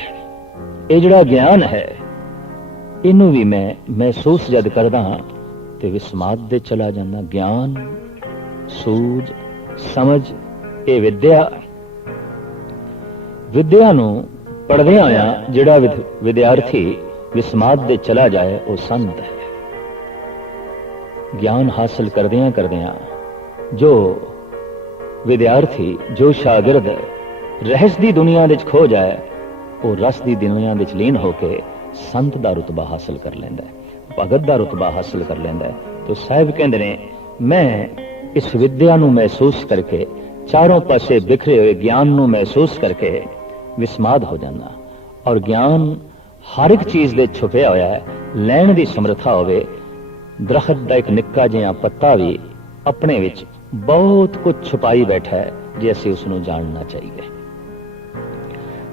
ਇਹ ਜਿਹੜਾ ਗਿਆਨ ਹੈ, ਇਹਨੂੰ ਵੀ ਮੈਂ ਮਹਿਸੂਸ ਜਦ ਕਰਦਾ ਹਾਂ ਤੇ ਵਿਸਮਾਦ ਦੇ ਚਲਾ ਜਾਂਦਾ, ਗਿਆਨ, ਸੂਝ, ਸਮਝ, ਇਹ ਵਿਦਿਆ। ਵਿਦਿਆ ਨੂੰ ਪੜ੍ਹਦਿਆਂ ਆਇਆ ਜਿਹੜਾ ਵਿਦਿਆਰਥੀ ਵਿਸਮਾਦ ਦੇ ਚਲਾ ਜਾਏ, ਉਹ ਸੰਤ ਹੈ। ਗਿਆਨ ਹਾਸਲ ਕਰਦਿਆਂ ਕਰਦਿਆਂ ਜੋ ਵਿਦਿਆਰਥੀ, ਜੋ ਸ਼ਾਗਿਰਦ ਰਹਿਸ ਦੀ ਦੁਨੀਆ ਵਿੱਚ ਖੋ ਜਾਏ, ਉਹ ਰਸ ਦੀ ਦੁਨੀਆ ਵਿੱਚ ਲੀਨ ਹੋ ਕੇ ਸੰਤ ਦਾ ਰਤਬਾ ਹਾਸਲ ਕਰ ਲੈਂਦਾ ਹੈ, ਭਗਤ ਦਾ ਰਤਬਾ ਹਾਸਲ ਕਰ ਲੈਂਦਾ ਹੈ। ਤੋ ਸਾਹਿਬ ਕਹਿੰਦੇ ਨੇ, ਮੈਂ ਇਸ ਵਿਦਿਆ ਨੂੰ ਮਹਿਸੂਸ ਕਰਕੇ, ਚਾਰੋਂ ਪਾਸੇ ਬਿਖਰੇ ਹੋਏ ਗਿਆਨ ਨੂੰ ਮਹਿਸੂਸ ਕਰਕੇ ਵਿਸਮਾਦ ਹੋ ਜਾਂਦਾ। ਔਰ ਗਿਆਨ ਹਰ ਇੱਕ ਚੀਜ਼ ਦੇ ਛੁਪਿਆ ਹੋਇਆ ਹੈ। ਲੈਣ ਦੀ ਸਮਰੱਥਾ ਹੋਵੇ, ਦਰਖਤ ਦਾ ਇੱਕ ਨਿੱਕਾ ਜਿਹਾ ਪੱਤਾ ਵੀ ਆਪਣੇ ਵਿੱਚ ਬਹੁਤ ਕੁਝ ਛੁਪਾਈ ਬੈਠਾ ਹੈ, ਜੇ ਅਸੀਂ ਉਸ ਨੂੰ ਜਾਣਨਾ ਚਾਹੀਏ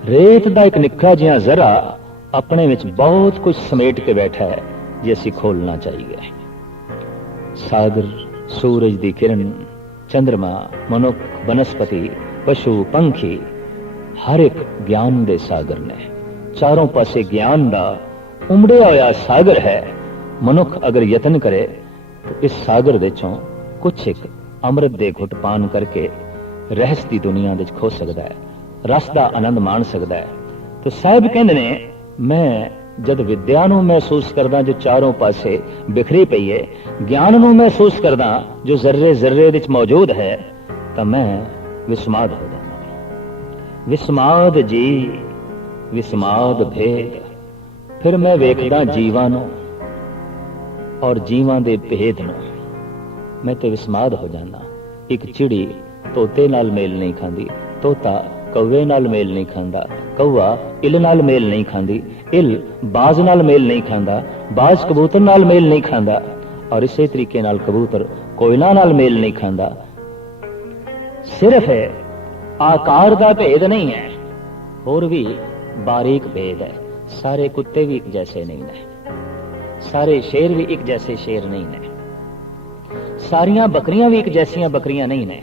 ਰੇਤ ਦਾ ਇੱਕ ਨਿੱਕਾ ਜਿਹਾ ਜ਼ਰਾ ਆਪਣੇ ਵਿੱਚ ਬਹੁਤ ਕੁਝ ਸਮੇਟ ਕੇ ਬੈਠਾ ਹੈ, ਜੇ ਅਸੀਂ ਖੋਲਣਾ ਚਾਹੀਏ ਸਾਗਰ, ਸੂਰਜ ਦੀ ਕਿਰਨ ਚੰ드ਰਮਾ ਮਨੁੱਖ, ਬਨਸਪਤੀ, ਪਸ਼ੂ, ਪੰਖੀ ਹਰ ਇੱਕ ਗਿਆਨ ਦੇ ਸਾਗਰ ਨੇ। ਚਾਰੋਂ ਪਾਸੇ ਗਿਆਨ ਦਾ ਉਮੜਿਆ ਹੋਇਆ ਸਾਗਰ ਹੈ। ਮਨੁੱਖ ਅਗਰ ਯਤਨ ਕਰੇ, ਤਾਂ ਇਸ ਸਾਗਰ ਵਿੱਚੋਂ ਚੋਂ ਕੁਛ ਇੱਕ ਅੰਮ੍ਰਿਤ ਦੇ ਘੁੱਟ ਪਾਨ ਕਰਕੇ ਰਹਿਸ ਦੀ ਦੁਨੀਆ ਵਿੱਚ ਖੋ ਸਕਦਾ ਹੈ, ਰਸ ਦਾ ਆਨੰਦ ਮਾਣ ਸਕਦਾ ਹੈ। ਤਾਂ ਸਾਹਿਬ ਕਹਿੰਦੇ ਨੇ, ਮੈਂ ਜਦ ਵਿਦਿਆ ਨੂੰ ਮਹਿਸੂਸ ਕਰਦਾ ਜੋ ਚਾਰੋਂ ਪਾਸੇ ਬਿਖਰੀ ਪਈ ਹੈ ਗਿਆਨ ਨੂੰ ਮਹਿਸੂਸ ਕਰਦਾ ਜੋ ਜ਼ਰਰੇ ਜ਼ਰਰੇ ਵਿੱਚ ਮੌਜੂਦ ਹੈ, ਤਾਂ ਮੈਂ ਵਿਸਮਾਦ ਹੋ ਜਾਂਦਾ। ਵਿਸਮਾਦ ਜੀ, ਵਿਸਮਾਦ ਭੇਦ। ਫਿਰ ਮੈਂ ਵੇਖਦਾ ਜੀਵਾਂ ਨੂੰ ਔਰ ਜੀਵਾਂ ਦੇ ਭੇਦ ਨੂੰ। ਮੈਂ ਤੇ ਵਿਸਮਾਦ ਹੋ ਜਾਂਦਾ। ਇੱਕ ਚਿੜੀ ਤੋਤੇ ਨਾਲ ਮੇਲ ਨਹੀਂ ਖਾਂਦੀ। ਤੋਤਾ ਕੌਵੇ ਨਾਲ ਮੇਲ ਨਹੀਂ ਖਾਂਦਾ। ਕੌਵਾ ਇਲ ਨਾਲ ਮੇਲ ਨਹੀਂ ਖਾਂਦੀ। ਇਲ ਬਾਜ਼ ਨਾਲ ਮੇਲ ਨਹੀਂ ਖਾਂਦਾ। ਬਾਜ਼ ਕਬੂਤਰ ਨਾਲ ਮੇਲ ਨਹੀਂ ਖਾਂਦਾ। ਔਰ ਇਸੇ ਤਰੀਕੇ ਨਾਲ ਕਬੂਤਰ ਕੋਇਲਾਂ ਨਾਲ ਮੇਲ ਨਹੀਂ ਖਾਂਦਾ। ਸਿਰਫ ਹੈ ਆਕਾਰ ਦਾ ਭੇਦ ਨਹੀਂ ਹੈ। ਹੋਰ ਵੀ ਬਾਰੀਕ ਭੇਦ ਹੈ। ਸਾਰੇ ਕੁੱਤੇ ਵੀ ਇੱਕ ਜੈਸੇ ਨਹੀਂ ਨੇ। ਸਾਰੇ ਸ਼ੇਰ ਵੀ ਇੱਕ ਜੈਸੇ ਸ਼ੇਰ ਨਹੀਂ ਨੇ। ਸਾਰੀਆਂ ਬੱਕਰੀਆਂ ਵੀ ਇੱਕ ਜੈਸੀਆਂ ਬੱਕਰੀਆਂ ਨਹੀਂ ਨੇ।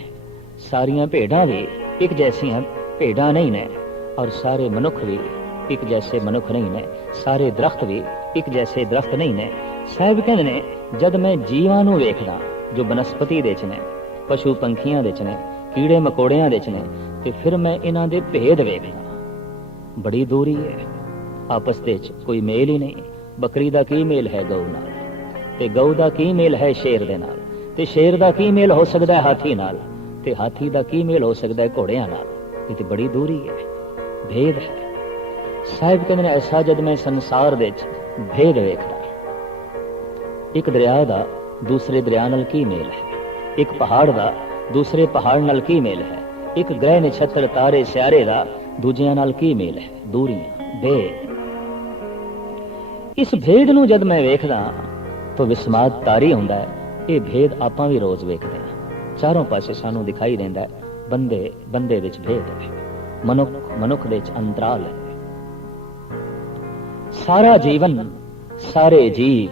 ਸਾਰੀਆਂ ਭੇਡਾਂ ਵੀ ਇੱਕ ਜੈਸੀਆਂ ਭੇਡਾਂ ਨਹੀਂ ਨੇ। ਔਰ ਸਾਰੇ ਮਨੁੱਖ ਵੀ ਇੱਕ ਜੈਸੇ ਮਨੁੱਖ ਨਹੀਂ ਨੇ। ਸਾਰੇ ਦਰਖਤ ਵੀ ਇੱਕ ਜੈਸੇ ਦਰਖਤ ਨਹੀਂ ਨੇ। ਸਾਹਿਬ ਕਹਿੰਦੇ ਨੇ, ਜਦ ਮੈਂ ਜੀਵਾਂ ਨੂੰ ਵੇਖਦਾ ਜੋ ਬਨਸਪਤੀ ਦੇ ਚ ਨੇ, ਪਸ਼ੂ ਪੰਖੀਆਂ ਦੇ ਚ ਨੇ ਕੀੜੇ ਮਕੌੜਿਆਂ ਦੇ ਚ ਨੇ ਤੇ ਫਿਰ ਮੈਂ ਇਹਨਾਂ ਦੇ ਭੇਦ ਵੇਖਦਾ ਬੜੀ ਦੂਰੀ ਹੈ। ਆਪਸ ਦੇ ਚ ਕੋਈ ਮੇਲ ਹੀ ਨਹੀਂ। ਬੱਕਰੀ ਦਾ ਕੀ ਮੇਲ ਹੈ ਗਊ ਨਾਲ? ਤੇ ਗਊ ਦਾ ਕੀ ਮੇਲ ਹੈ ਸ਼ੇਰ ਦੇ ਨਾਲ? ਤੇ ਸ਼ੇਰ ਦਾ ਕੀ ਮੇਲ ਹੋ ਸਕਦਾ ਹੈ ਹਾਥੀ ਨਾਲ? ਤੇ ਹਾਥੀ ਦਾ ਕੀ ਮੇਲ ਹੋ ਸਕਦਾ ਹੈ ਘੋੜਿਆਂ ਨਾਲ? ਇਹ ਤੇ ਬੜੀ ਦੂਰੀ ਹੈ। ਭੇਦ ਹੈ। ਸਾਹਿਬ ਕਹਿੰਦੇ ਨੇ, ਐਸਾ ਜਦ ਮੈਂ ਸੰਸਾਰ ਦੇ ਵਿੱਚ ਭੇਦ ਵੇਖਦਾ। ਇੱਕ ਦਰਿਆ ਦਾ ਦੂਸਰੇ ਦਰਿਆ ਨਾਲ ਕੀ ਮੇਲ ਹੈ? ਇੱਕ ਪਹਾੜ ਦਾ ਦੂਸਰੇ ਪਹਾੜ ਨਾਲ ਕੀ ਮੇਲ ਹੈ? ਇੱਕ ਗ੍ਰਹਿ ਨਛੱਤਰ ਤਾਰੇ ਸਿਆਰੇ ਦਾ ਦੂਜਿਆਂ ਨਾਲ ਕੀ ਮੇਲ ਹੈ? ਦੂਰੀਆਂ, ਭੇਦ। ਇਸ ਭੇਦ ਨੂੰ ਜਦ ਮੈਂ ਵੇਖਦਾ ਤਾਂ ਵਿਸਮਾਦ ਤਾਰੀ ਹੁੰਦਾ ਹੈ। ਇਹ ਭੇਦ ਆਪਾਂ ਵੀ ਰੋਜ਼ ਵੇਖਦੇ ਹਾਂ। ਚਾਰੋਂ ਪਾਸੇ ਸਾਨੂੰ ਦਿਖਾਈ ਦਿੰਦਾ ਹੈ, ਬੰਦੇ ਬੰਦੇ ਵਿੱਚ ਭੇਦ ਹੈ। ਮਨੁੱਖ ਮਨੁੱਖ ਦੇ ਵਿੱਚ ਅੰਤਰਾਲ ਹੈ। ਸਾਰਾ ਜੀਵਨ, ਸਾਰੇ ਜੀ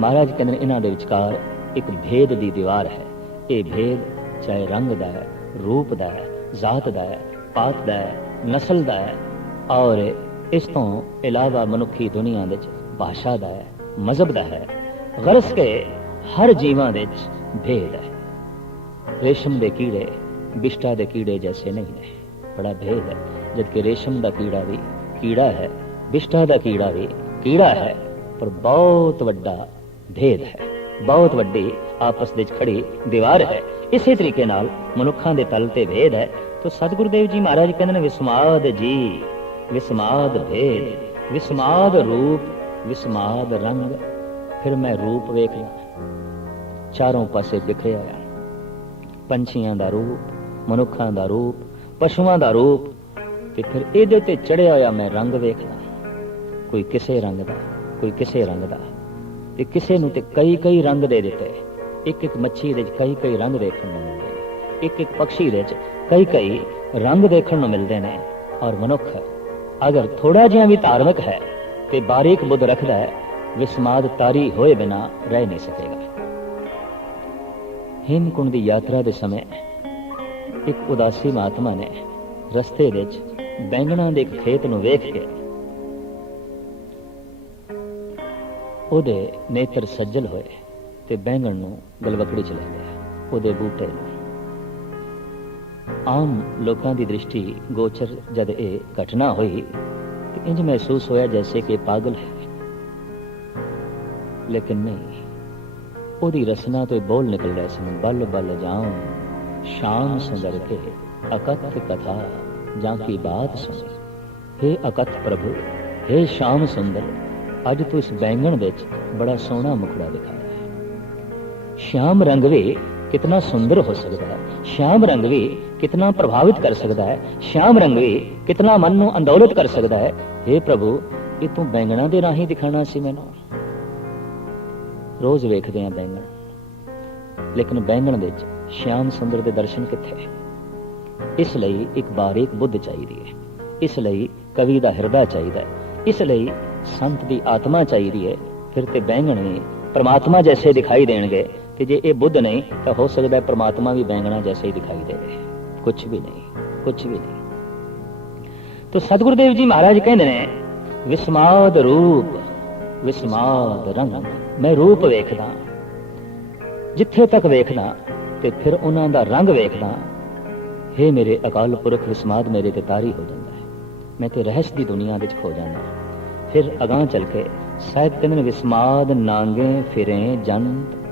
ਮਹਾਰਾਜ ਕਹਿੰਦੇ ਨੇ, ਇਹਨਾਂ ਦੇ ਵਿਚਕਾਰ ਇੱਕ ਭੇਦ ਦੀ ਦੀਵਾਰ ਹੈ। ਇਹ ਭੇਦ ਚਾਹੇ ਰੰਗ ਦਾ ਹੈ, ਰੂਪ ਦਾ ਹੈ, ਜ਼ਾਤ ਦਾ ਹੈ, ਪਾਤ ਦਾ ਹੈ, ਨਸਲ ਦਾ ਹੈ, ਔਰ ਇਸ ਤੋਂ ਇਲਾਵਾ ਮਨੁੱਖੀ ਦੁਨੀਆ ਵਿੱਚ ਭਾਸ਼ਾ ਦਾ ਹੈ, ਮਜ਼ਹਬ ਦਾ ਹੈ, ਗਰਸ ਕੇ ਹਰ ਜੀਵਾਂ ਵਿੱਚ ਭੇਦ ਹੈ। ਰੇਸ਼ਮ ਦੇ ਕੀੜੇ ਬਿਸ਼ਟਾ ਦੇ ਕੀੜੇ ਜੈਸੇ ਨਹੀਂ ਨੇ, ਬੜਾ ਭੇਦ ਹੈ, ਜਦਕਿ ਰੇਸ਼ਮ ਦਾ ਕੀੜਾ ਵੀ ਕੀੜਾ ਹੈ, ਬਿਸ਼ਟਾ ਦਾ ਕੀੜਾ ਵੀ ਕੀੜਾ ਹੈ, ਪਰ ਬਹੁਤ ਵੱਡਾ ਭੇਦ ਹੈ, ਬਹੁਤ ਵੱਡੀ ਆਪਸ ਵਿੱਚ ਖੜੀ ਦੀਵਾਰ ਹੈ। ਇਸੇ ਤਰੀਕੇ ਨਾਲ ਮਨੁੱਖਾਂ ਦੇ ਤਲ ਤੇ ਭੇਦ ਹੈ, ਤਾਂ ਸਤਿਗੁਰੂ ਦੇਵ ਜੀ ਮਹਾਰਾਜ ਕਹਿੰਦੇ ਨੇ, ਵਿਸਮਾਦ ਜੀ, ਵਿਸਮਾਦ ਭੇਦ ਵਿਸਮਾਦ ਰੂਪ, ਵਿਸਮਾਦ ਰੰਗ। ਫਿਰ ਮੈਂ ਰੂਪ ਵੇਖ ਲਿਆ। ਚਾਰੋਂ ਪਾਸੇ ਵਿਖਰਿਆ ਹੋਇਆ। ਪੰਛੀਆਂ ਦਾ ਰੂਪ, ਮਨੁੱਖਾਂ ਦਾ ਰੂਪ, ਪਸ਼ੂਆਂ ਦਾ ਰੂਪ, ਤੇ ਫਿਰ ਇਹਦੇ ਤੇ ਚੜਿਆ ਹੋਇਆ ਮੈਂ ਰੰਗ ਵੇਖਦਾ। ਕੋਈ ਕਿਸੇ ਰੰਗ ਦਾ, ਕੋਈ ਕਿਸੇ ਰੰਗ ਦਾ, ਤੇ ਕਿਸੇ ਨੂੰ ਤੇ ਕਈ ਕਈ ਰੰਗ ਦੇ ਦਿੱਤੇ। ਇੱਕ ਇੱਕ ਮੱਛੀ ਦੇ ਵਿੱਚ ਕਈ ਕਈ ਰੰਗ ਦੇਖਣ ਨੂੰ ਮਿਲਦੇ ਨੇ। ਇੱਕ ਇੱਕ ਪੰਛੀ ਦੇ ਵਿੱਚ ਕਈ ਕਈ ਰੰਗ ਦੇਖਣ ਨੂੰ ਮਿਲਦੇ ਨੇ। ਔਰ ਮਨੁੱਖ ਅਗਰ ਥੋੜਾ ਜਿਹਾ ਵੀ ਧਾਰਮਿਕ ਹੈ ਤੇ ਬਾਰੀਕ ਬੁੱਧ ਰੱਖਦਾ ਹੈ, ਵਿਸਮਾਦ ਤਾਰੀ ਹੋਏ ਬਿਨਾ ਰਹਿ ਨਹੀਂ ਸਕੇਗਾ। ਹਿਮਕੁੰਡ ਦੀ ਯਾਤਰਾ ਦੇ ਸਮੇਂ ਇੱਕ ਉਦਾਸੀ ਮਹਾਤਮਾ ਨੇ ਰਸਤੇ ਵਿੱਚ ਬੈਂਗਣਾ ਦੇ ਖੇਤ ਨੂੰ ਵੇਖ ਕੇ ਉਹਦੇ ਨੇਤਰ ਸੱਜਲ ਹੋਏ ਤੇ ਬੈਂਗਣ ਨੂੰ ਗਲਵਕੜੀ ਚ ਲੈ ਗਿਆ। ਉਹਦੇ ਬੂਟੇ ਨੂੰ। ਆਮ ਲੋਕਾਂ ਦੀ ਦ੍ਰਿਸ਼ਟੀ ਗੋਚਰ ਜਦ ਇਹ ਘਟਨਾ ਹੋਈ, ਤੇ ਇੰਜ ਮਹਿਸੂਸ ਹੋਇਆ ਜੈਸੇ ਕਿ ਪਾਗਲ ਹੈ। ਲੇਕਿਨ ਨਹੀਂ, ਉਹਦੀ ਰਸਨਾ ਤੋਂ ਬੋਲ ਨਿਕਲ ਰਹੇ ਸਨ ਬਲ ਬਲ ਜਾਉ, ਸ਼ਾਮ ਸੁੰਦਰ ਕੇ ਅਕਥ ਕਥਾ ਜਾਂ ਕੀ ਬਾਤ ਸੁਣ। हे ਅਕਥ ਪ੍ਰਭੂ हे ਸ਼ਾਮ ਸੁੰਦਰ, ਅੱਜ ਤੂੰ ਇਸ ਬੈਂਗਣ ਵਿੱਚ ਬੜਾ ਸੋਹਣਾ ਮੁਖੜਾ ਦਿਖਾਇਆ ਹੈ ਸ਼ਾਮ ਰੰਗ ਵੀ ਕਿਤਨਾ ਸੁੰਦਰ ਹੋ ਸਕਦਾ ਹੈ ਸ਼ਾਮ ਰੰਗ ਵੀ ਕਿਤਨਾ ਪ੍ਰਭਾਵਿਤ ਕਰ ਸਕਦਾ ਹੈ ਸ਼ਾਮ ਰੰਗ ਵੀ ਕਿਤਨਾ ਮਨ ਨੂੰ ਅੰਦੋਲਿਤ ਕਰ ਸਕਦਾ ਹੈ हे ਪ੍ਰਭੂ ਇਹ ਤੂੰ ਬੈਂਗਣਾ ਦੇ ਰਾਹੀਂ ਦਿਖਾਣਾ ਸੀ ਮੈਨੂੰ ਰੋਜ਼ ਵੇਖਦੇ ਆਂ ਬੈਂਗਣ ਲੇਕਿਨ ਬੈਂਗਣ ਵਿੱਚ ਸ਼ਾਮ ਸੁੰਦਰ ਦੇ ਦਰਸ਼ਨ ਕਿੱਥੇ ਇਸ ਲਈ ਇੱਕ ਬਾਰੀਕ ਬੁੱਧ ਚਾਹੀਦੀ ਹੈ ਇਸ ਲਈ ਕਵੀ ਦਾ ਹਿਰਦਾ ਚਾਹੀਦਾ ਹੈ ਇਸ ਲਈ ਸੰਤ ਦੀ ਆਤਮਾ ਚਾਹੀਦੀ ਹੈ ਫਿਰ ਤੇ ਬੈਂਗਣ ਵੀ ਪਰਮਾਤਮਾ ਜੈਸੇ ਦਿਖਾਈ ਦੇਣਗੇ ਤੇ ਜੇ ਇਹ ਬੁੱਧ ਨਹੀਂ, ਤਾਂ ਹੋ ਸਕਦਾ ਹੈ ਪ੍ਰਮਾਤਮਾ ਵੀ ਬੈਂਗਣਾ ਜੈਸਾ ਹੀ ਦਿਖਾਈ ਦੇਵੇ। ਕੁਝ ਵੀ ਨਹੀਂ ਕੁਝ ਵੀ ਨਹੀਂ। ਤਾਂ ਸਤਿਗੁਰੂ ਦੇਵ ਜੀ ਮਹਾਰਾਜ ਕਹਿੰਦੇ ਨੇ, ਵਿਸਮਾਦ ਰੂਪ, ਵਿਸਮਾਦ ਰੰਗ, ਮੈਂ ਰੂਪ ਵੇਖਦਾ। ਜਿੱਥੇ ਤੱਕ ਵੇਖਦਾ ਤੇ ਫਿਰ ਉਹਨਾਂ ਦਾ ਰੰਗ ਵੇਖਦਾ हे ਮੇਰੇ ਅਕਾਲ ਪੁਰਖ, ਵਿਸਮਾਦ ਮੇਰੇ ਤੇ ਤਾਰੀ ਹੋ ਜਾਂਦਾ ਹੈ। ਮੈਂ ਤੇ ਰਹਿਸ ਦੀ ਦੁਨੀਆ ਵਿੱਚ ਖੋ ਜਾਂਦਾ ਫਿਰ ਅਗਾਹ ਚੱਲ ਕੇ ਸਾਹਿਬ ਕਹਿੰਦੇ ਨੇ, ਵਿਸਮਾਦ ਨਾਂਗੇ ਫਿਰੇ ਜੰਤ